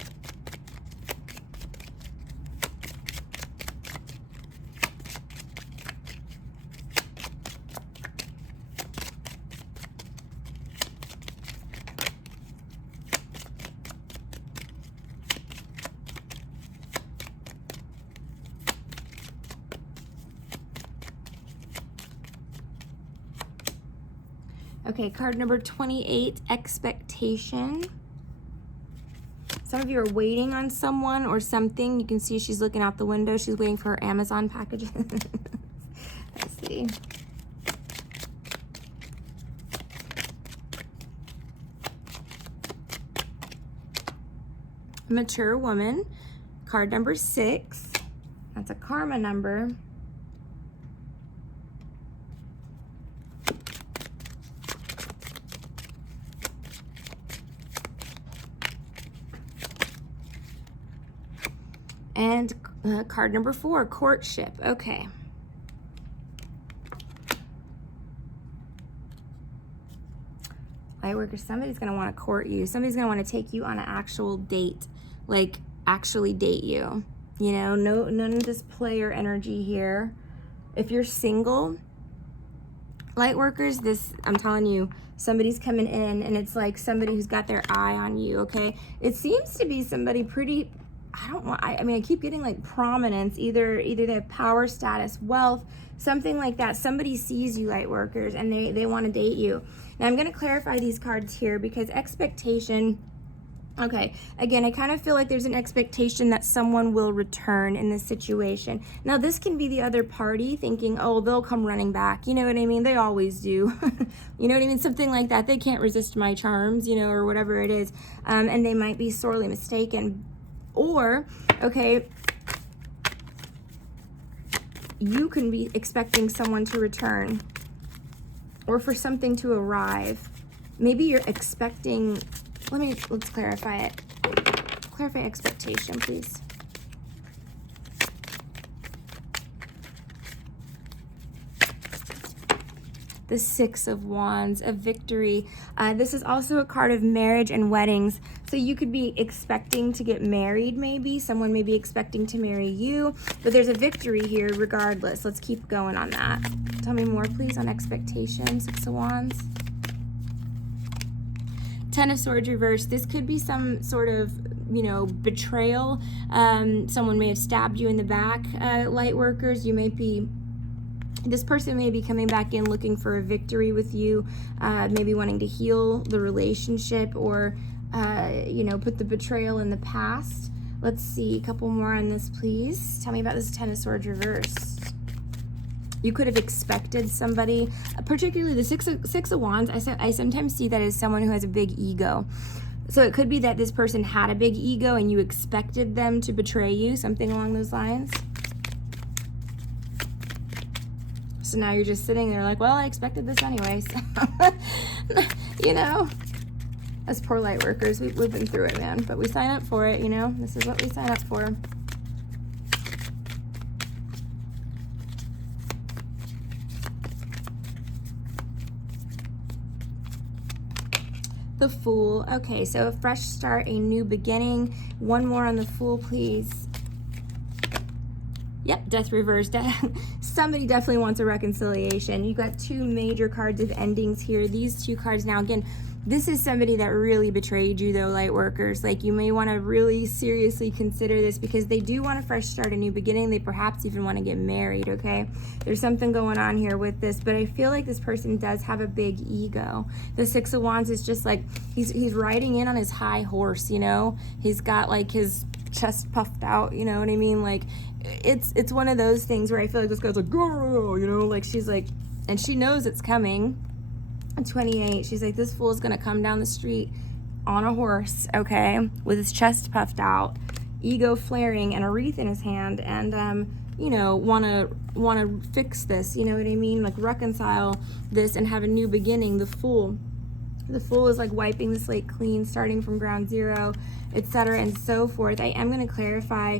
Okay, card number 28, expectation. Some of you are waiting on someone or something. You can see she's looking out the window. She's waiting for her Amazon packages. Let's see. Mature woman, card number 6. That's a karma number. And card number 4, courtship. Okay. Lightworker, somebody's going to want to court you. Somebody's going to want to take you on an actual date. Like, actually date you. You know, none of this player energy here. If you're single, Lightworkers, this, I'm telling you, somebody's coming in, and it's like somebody who's got their eye on you, okay? It seems to be somebody pretty I mean, I keep getting like prominence, either they have power, status, wealth, something like that. Somebody sees you, light workers, and they want to date you. Now I'm going to clarify these cards here because expectation. Okay, again, I kind of feel like there's an expectation that someone will return in this situation. Now, this can be the other party thinking, oh, they'll come running back. You know what I mean? They always do. You know what I mean? Something like that. They can't resist my charms, you know, or whatever it is. And they might be sorely mistaken. Or, okay, you can be expecting someone to return or for something to arrive. Maybe you're expecting... let's clarify it. Clarify expectation, please. The Six of Wands, a victory. This is also a card of marriage and weddings. So you could be expecting to get married, maybe. Someone may be expecting to marry you. But there's a victory here regardless. Let's keep going on that. Tell me more, please, on expectation. Six of Wands. Ten of Swords reversed. This could be some sort of, you know, betrayal. Someone may have stabbed you in the back, light workers. You may be... This person may be coming back in looking for a victory with you, maybe wanting to heal the relationship or, you know, put the betrayal in the past. Let's see, a couple more on this, please. Tell me about this Ten of Swords reversed. You could have expected somebody, particularly the Six of Wands. I sometimes see that as someone who has a big ego. So it could be that this person had a big ego and you expected them to betray you, something along those lines. So now you're just sitting there like, well, I expected this anyway. So, you know, as poor light workers, we've been through it, man. But we sign up for it, you know. This is what we sign up for. The Fool. Okay, so a fresh start, a new beginning. One more on the Fool, please. Yep, Death reversed. Somebody definitely wants a reconciliation. You've got two major cards of endings here. These two cards now, again, this is somebody that really betrayed you, though, light workers. Like, you may want to really seriously consider this because they do want a fresh start, a new beginning. They perhaps even want to get married, okay? There's something going on here with this, but I feel like this person does have a big ego. The Six of Wands is just like, he's riding in on his high horse, you know? He's got, like, his chest puffed out, you know what I mean? Like, it's one of those things where I feel like this guy's like, girl, you know? Like, she's like, and she knows it's coming. 28, she's like, this fool is gonna come down the street on a horse, okay, with his chest puffed out, ego flaring, and a wreath in his hand, and you know, wanna fix this, you know what I mean, like reconcile this and have a new beginning. The Fool is like wiping the slate clean, starting from ground zero, etc. and so forth. I am going to clarify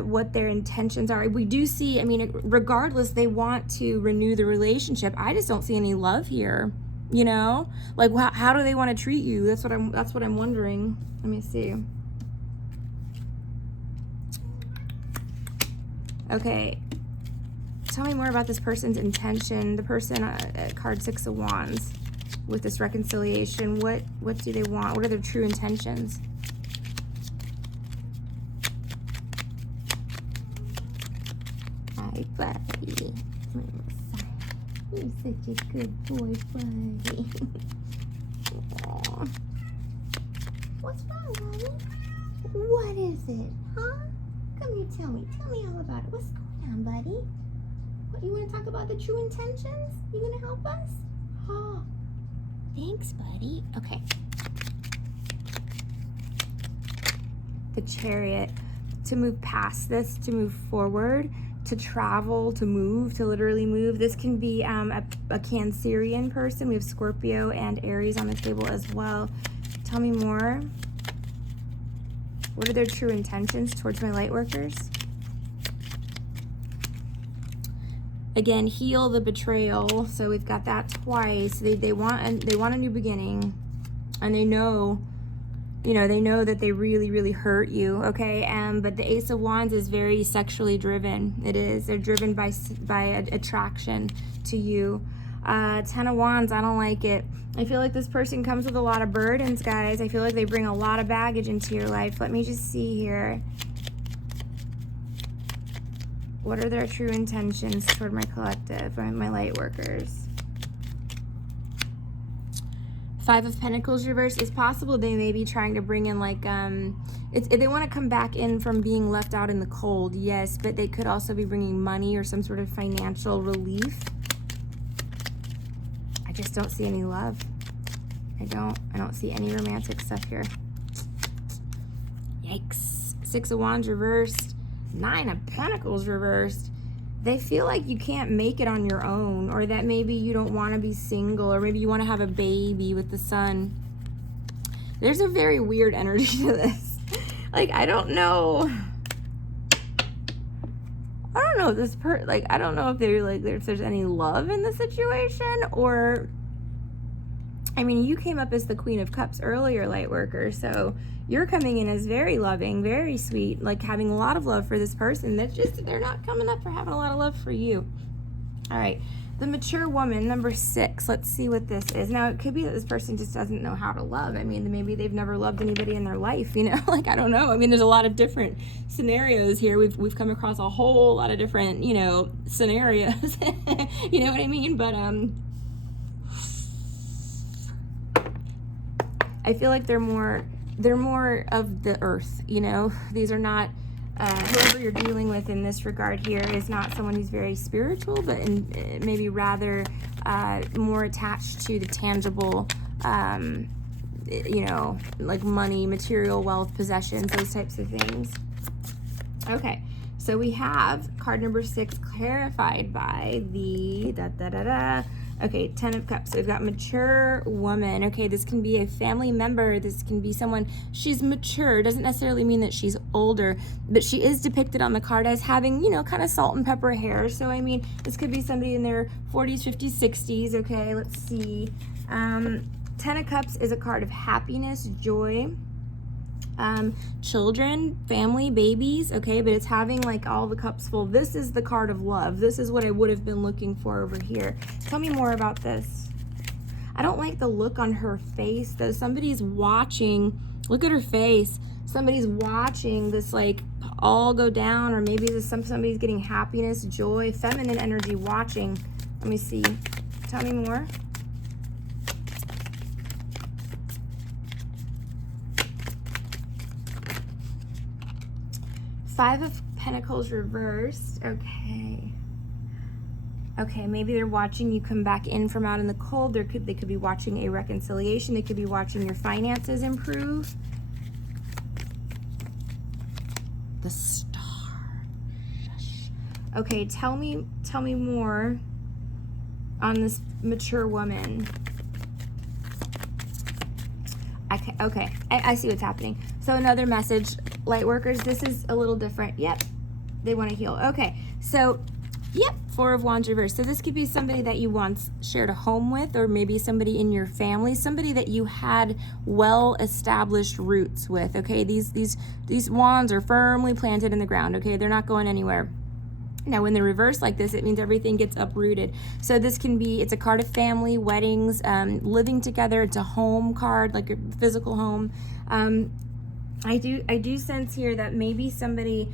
what their intentions are. We do see, I mean, regardless, they want to renew the relationship. I just don't see any love here. You know, like how do they want to treat you? That's what I'm wondering. Let me see. Okay, tell me more about this person's intention. The person, card Six of Wands, with this reconciliation. What do they want? What are their true intentions? Hi, buddy. You're such a good boy, buddy. What's wrong, buddy? What is it, huh? Come here, tell me all about it. What's going on, buddy? What, you want to talk about the true intentions? You going to help us? Oh, thanks, buddy. Okay. The Chariot. To move past this, to move forward, to travel, to move, to literally move. This can be a Cancerian person. We have Scorpio and Aries on the table as well. Tell me more. What are their true intentions towards my light workers? Again, heal the betrayal. So we've got that twice. They want a new beginning, and they know, you know, they know that they really, really hurt you, okay? But the Ace of Wands is very sexually driven. It is. They're driven by attraction to you. Ten of Wands, I don't like it. I feel like this person comes with a lot of burdens, guys. I feel like they bring a lot of baggage into your life. Let me just see here. What are their true intentions toward my collective, my light workers? 5 of Pentacles reverse. It's possible they may be trying to bring in like, they want to come back in from being left out in the cold, yes, but they could also be bringing money or some sort of financial relief. I just don't see any love. I don't see any romantic stuff here. Yikes. 6 of Wands reversed. 9 of Pentacles reversed. They feel like you can't make it on your own, or that maybe you don't want to be single, or maybe you want to have a baby with the Sun. There's a very weird energy to this. Like, I don't know if this I don't know if they're like, if there's any love in the situation, or, I mean, you came up as the Queen of Cups earlier, Lightworker, so you're coming in as very loving, very sweet, like having a lot of love for this person. That's just, they're not coming up for having a lot of love for you. All right, the mature woman, number 6. Let's see what this is. Now, it could be that this person just doesn't know how to love. I mean, maybe they've never loved anybody in their life, you know? Like, I don't know. I mean, there's a lot of different scenarios here. We've come across a whole lot of different, you know, scenarios. You know what I mean? But I feel like they're more of the earth, you know? These are not, whoever you're dealing with in this regard here is not someone who's very spiritual, but maybe rather more attached to the tangible, you know, like money, material wealth, possessions, those types of things. Okay, so we have card number 6 clarified by the Okay, 10 of Cups. So we've got mature woman. Okay, this can be a family member. This can be someone, she's mature. Doesn't necessarily mean that she's older, but she is depicted on the card as having, you know, kind of salt and pepper hair. So, I mean, this could be somebody in their 40s, 50s, 60s. Okay, let's see. 10 of Cups is a card of happiness, joy, children, family, babies, okay, but it's having like all the cups full. This is the card of love. This is what I would have been looking for over here. Tell me more about this. I don't like the look on her face though. Somebody's watching. Look at her face. Somebody's watching this like all go down, or maybe this somebody's getting happiness, joy, feminine energy watching. Let me see. Tell me more. Five of Pentacles reversed. Okay. Okay, maybe they're watching you come back in from out in the cold. They could be watching a reconciliation. They could be watching your finances improve. The Star. Shush. Okay, tell me more on this mature woman. Okay, I see what's happening. So another message, Lightworkers, this is a little different. Yep, they want to heal. Okay, so, yep, 4 of Wands reversed. So this could be somebody that you once shared a home with, or maybe somebody in your family, somebody that you had well-established roots with, okay? These wands are firmly planted in the ground, okay? They're not going anywhere. Now, when they're reversed like this, it means everything gets uprooted. So this can be, it's a card of family, weddings, living together. It's a home card, like a physical home. I do sense here that maybe somebody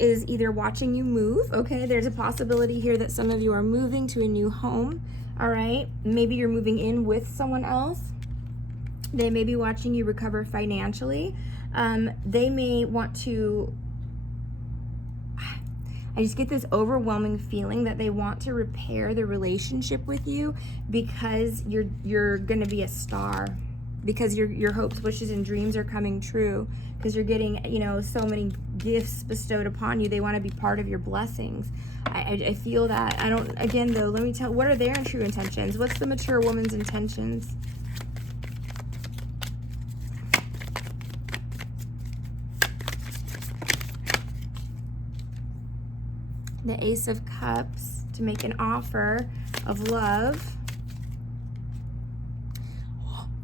is either watching you move. Okay, there's a possibility here that some of you are moving to a new home. All right, maybe you're moving in with someone else. They may be watching you recover financially. They may want to, I just get this overwhelming feeling that they want to repair the relationship with you because you're gonna be a star, because your hopes, wishes, and dreams are coming true, because you're getting, you know, so many gifts bestowed upon you. They want to be part of your blessings. I feel that. I don't, again though, let me tell, what are their true intentions? What's the mature woman's intentions? The Ace of Cups, to make an offer of love.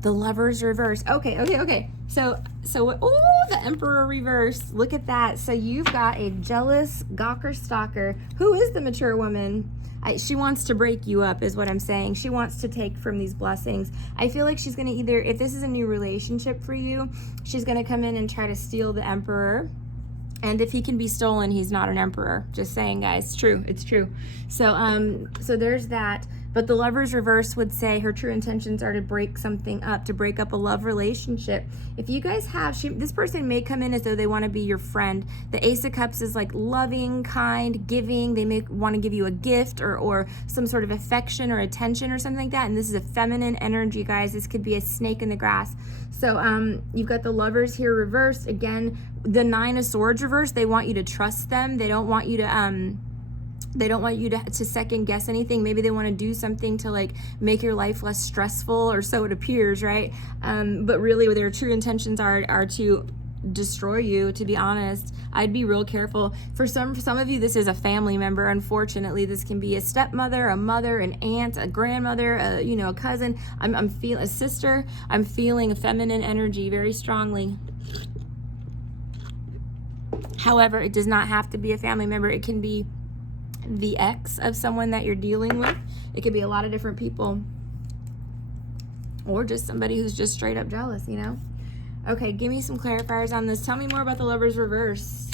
The Lovers reverse. Okay. So, oh, the Emperor reverse. Look at that. So you've got a jealous gawker stalker. Who is the mature woman? She wants to break you up is what I'm saying. She wants to take from these blessings. I feel like she's going to either, if this is a new relationship for you, she's going to come in and try to steal the Emperor. And if he can be stolen, he's not an emperor. Just saying, guys. It's true. It's true. So there's that. But the Lover's reverse would say her true intentions are to break something up, to break up a love relationship. If you guys have, this person may come in as though they want to be your friend. The Ace of Cups is like loving, kind, giving. They may want to give you a gift or some sort of affection or attention or something like that. And this is a feminine energy, guys. This could be a snake in the grass. So you've got the Lovers here reversed. Again, the Nine of Swords reversed. They want you to trust them. They don't want you to second guess anything. Maybe they want to do something to like make your life less stressful, or so it appears, right? But really their true intentions are to destroy you, to be honest. I'd be real careful. For some of you, this is a family member. Unfortunately, this can be a stepmother, a mother, an aunt, a grandmother, a cousin. I'm feeling a sister. I'm feeling a feminine energy very strongly. However, it does not have to be a family member. It can be the ex of someone that you're dealing with. It could be a lot of different people, or just somebody who's just straight up jealous, Okay, give me some clarifiers on this. Tell me more about the Lover's reverse.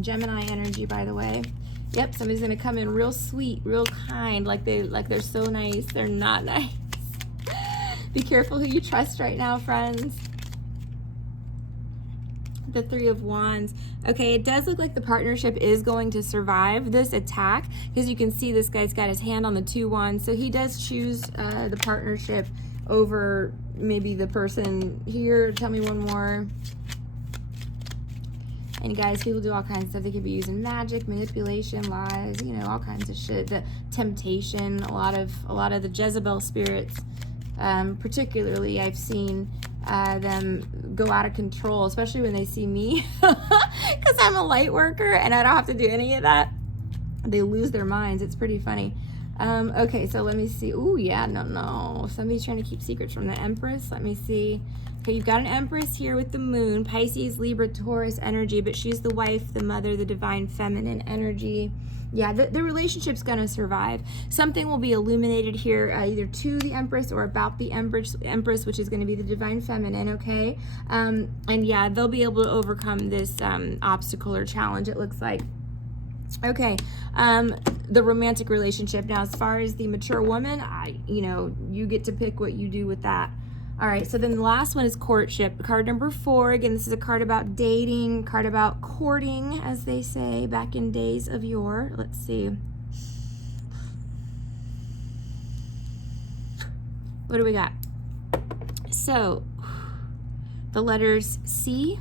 Gemini energy, by the way. Yep, somebody's gonna come in real sweet, real kind, like they're so nice. They're not nice. Be careful who you trust right now, friends. The Three of Wands. Okay, it does look like the partnership is going to survive this attack, because you can see this guy's got his hand on the Two Wands, so he does choose the partnership over maybe the person here. Tell me one more. And guys, people do all kinds of stuff. They could be using magic, manipulation, lies, all kinds of shit. The temptation, a lot of the Jezebel spirits, particularly I've seen them go out of control, especially when they see me, because I'm a light worker and I don't have to do any of that. They lose their minds. It's pretty funny. Okay, so let me see. Ooh, yeah, no. Somebody's trying to keep secrets from the Empress. Let me see. Okay, you've got an Empress here with the Moon, Pisces, Libra, Taurus energy, but she's the wife, the mother, the divine feminine energy. Yeah, the relationship's gonna survive. Something will be illuminated here, either to the Empress or about the Empress, which is gonna be the divine feminine, okay? And yeah, they'll be able to overcome this obstacle or challenge, it looks like. Okay, the romantic relationship. Now, as far as the mature woman, you get to pick what you do with that. All right, so then the last one is courtship. Card number 4. Again, this is a card about dating, card about courting, as they say back in days of yore. Let's see. What do we got? So, the letters C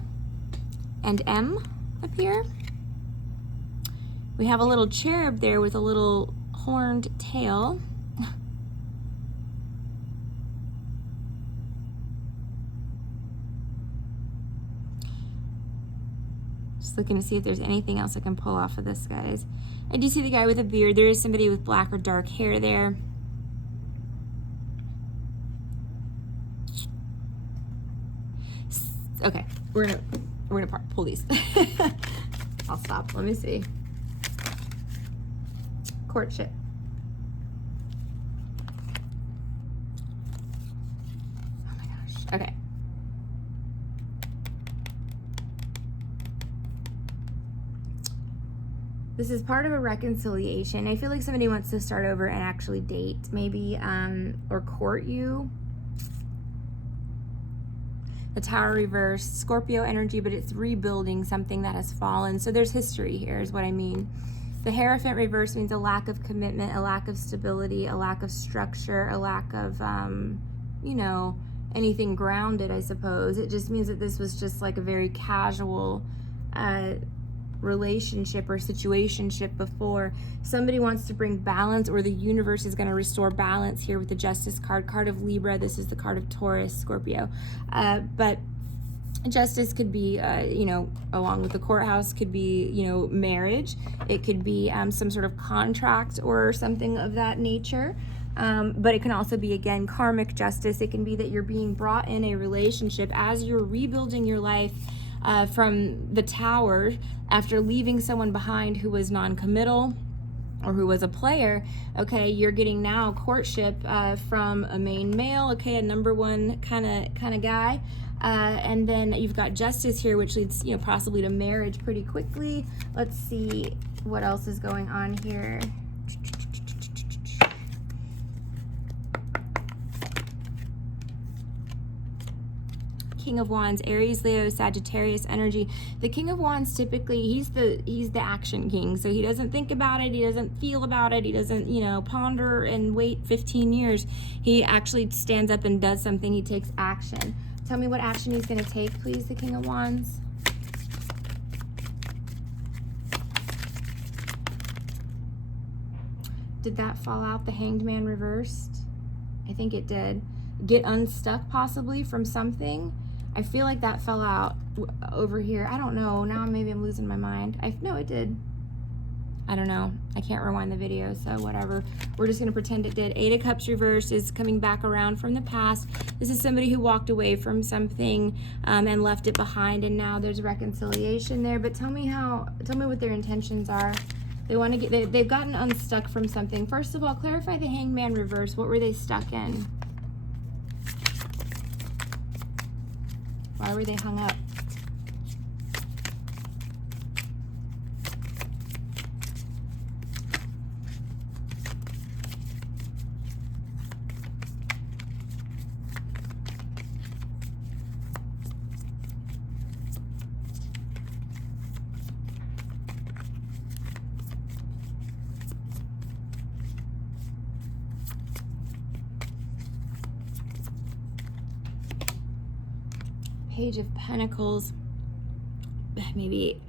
and M appear. We have a little cherub there with a little horned tail. Just looking to see if there's anything else I can pull off of this, guys. I do see the guy with a beard. There is somebody with black or dark hair there. Okay, we're gonna pull these. I'll stop. Let me see. Courtship. Oh my gosh. Okay. This is part of a reconciliation. I feel like somebody wants to start over and actually date, maybe, or court you. The Tower reverse, Scorpio energy, but it's rebuilding something that has fallen. So there's history here, is what I mean. The Hierophant reverse means a lack of commitment, a lack of stability, a lack of structure, a lack of, anything grounded, I suppose. It just means that this was just like a very casual relationship or situationship before. Somebody wants to bring balance, or the universe is going to restore balance here with the Justice card of Libra. This is the card of Taurus, Scorpio. But justice could be, along with the courthouse, could be, marriage. It could be some sort of contract or something of that nature. But it can also be, again, karmic justice. It can be that you're being brought in a relationship as you're rebuilding your life from the Tower after leaving someone behind who was non-committal or who was a player. Okay, you're getting now courtship from a main male, okay, a number one kind of guy. And then you've got justice here, which leads, you know, possibly to marriage pretty quickly. Let's see what else is going on here. King of Wands, Aries, Leo, Sagittarius energy. The King of Wands, typically he's the action king, so he doesn't think about it, he doesn't feel about it, he doesn't, you know, ponder and wait 15 years. He actually stands up and does something. He takes action. Tell me what action he's going to take, please, the King of Wands. Did that fall out, the Hanged Man reversed? I think it did. Get unstuck possibly from something. I feel like that fell out over here. I don't know. Now maybe I'm losing my mind. No, it did. I don't know. I can't rewind the video, so whatever. We're just going to pretend it did. Eight of Cups reversed is coming back around from the past. This is somebody who walked away from something and left it behind, and now there's reconciliation there. But tell me what their intentions are. They want to get, they've gotten unstuck from something. First of all, clarify the Hanged Man reverse. What were they stuck in? Why were they hung up? Page of Pentacles, maybe,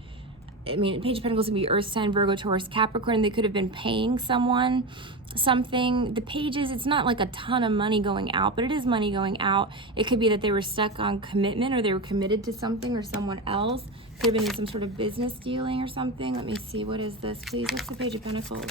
I mean, Page of Pentacles can be Earth sign, Virgo, Taurus, Capricorn. They could have been paying someone something. The pages, it's not like a ton of money going out, but it is money going out. It could be that they were stuck on commitment, or they were committed to something or someone else. Could have been some sort of business dealing or something. Let me see, what is this, please? What's the Page of Pentacles?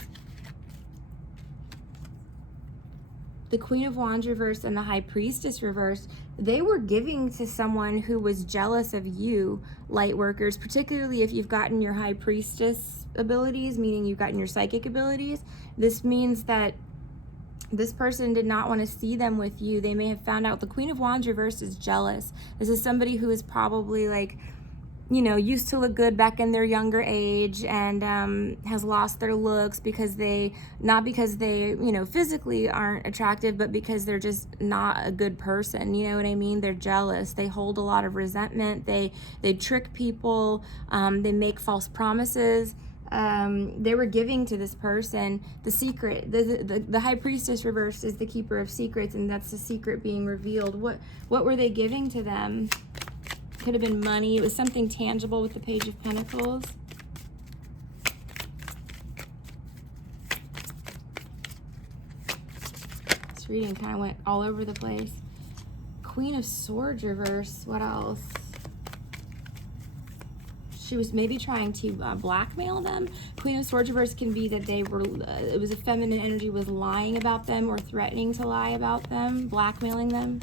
The Queen of Wands reversed and the High Priestess reversed. They were giving to someone who was jealous of you, light workers, particularly if you've gotten your High Priestess abilities, meaning you've gotten your psychic abilities. This means that this person did not want to see them with you. They may have found out. The Queen of Wands reversed is jealous. This is somebody who is probably like, you know, used to look good back in their younger age and has lost their looks because not because they, you know, physically aren't attractive, but because they're just not a good person. You know what I mean? They're jealous. They hold a lot of resentment. They trick people. They make false promises. They were giving to this person the secret. The High Priestess reversed is the keeper of secrets, and that's the secret being revealed. What were they giving to them? Could have been money. It was something tangible with the Page of Pentacles. This reading kind of went all over the place. Queen of Swords reverse. What else? She was maybe trying to blackmail them. Queen of Swords reverse can be that they were, it was a feminine energy, was lying about them or threatening to lie about them, blackmailing them.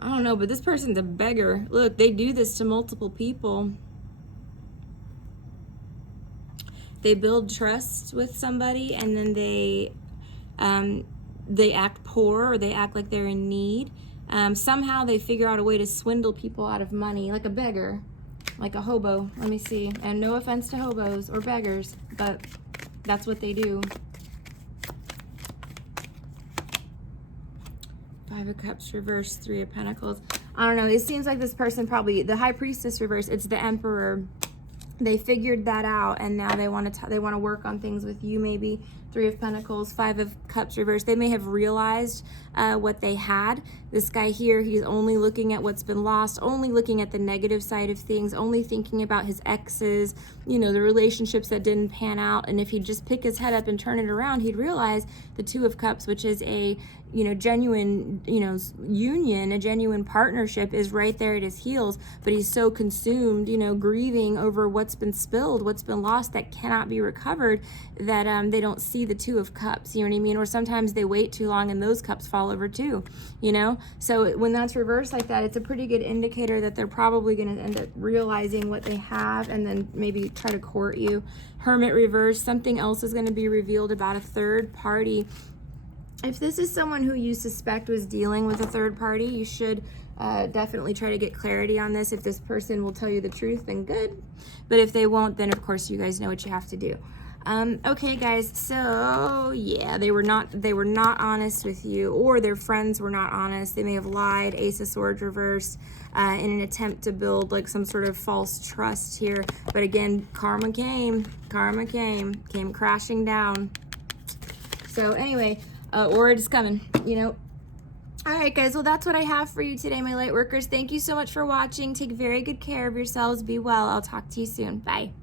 I don't know, but this person's a beggar. Look, they do this to multiple people. They build trust with somebody, and then they act poor, or they act like they're in need. Somehow they figure out a way to swindle people out of money, like a beggar, like a hobo. Let me see. And no offense to hobos or beggars, but that's what they do. Five of Cups reverse, Three of Pentacles. I don't know. It seems like this person probably, the High Priestess reverse, it's the Emperor. They figured that out, and now they want to work on things with you. Maybe Three of Pentacles, Five of Cups reverse. They may have realized what they had. This guy here, he's only looking at what's been lost, only looking at the negative side of things, only thinking about his exes, you know, the relationships that didn't pan out. And if he'd just pick his head up and turn it around, he'd realize the Two of Cups, which is a, genuine, union, a genuine partnership is right there at his heels, but he's so consumed, grieving over what's been spilled, what's been lost, that cannot be recovered, that they don't see the Two of Cups, you know what I mean? Or sometimes they wait too long and those cups fall over too, So when that's reversed like that, it's a pretty good indicator that they're probably going to end up realizing what they have and then maybe try to court you. Hermit reverse, something else is going to be revealed about a third party. If this is someone who you suspect was dealing with a third party, you should definitely try to get clarity on this. If this person will tell you the truth, then good. But if they won't, then of course you guys know what you have to do. Okay, guys, so yeah, they were not honest with you, or their friends were not honest. They may have lied. Ace of Swords reversed in an attempt to build like some sort of false trust here. But again, karma came crashing down. So anyway, or it's coming, All right, guys, well, that's what I have for you today, my light workers. Thank you so much for watching. Take very good care of yourselves. Be well. I'll talk to you soon. Bye.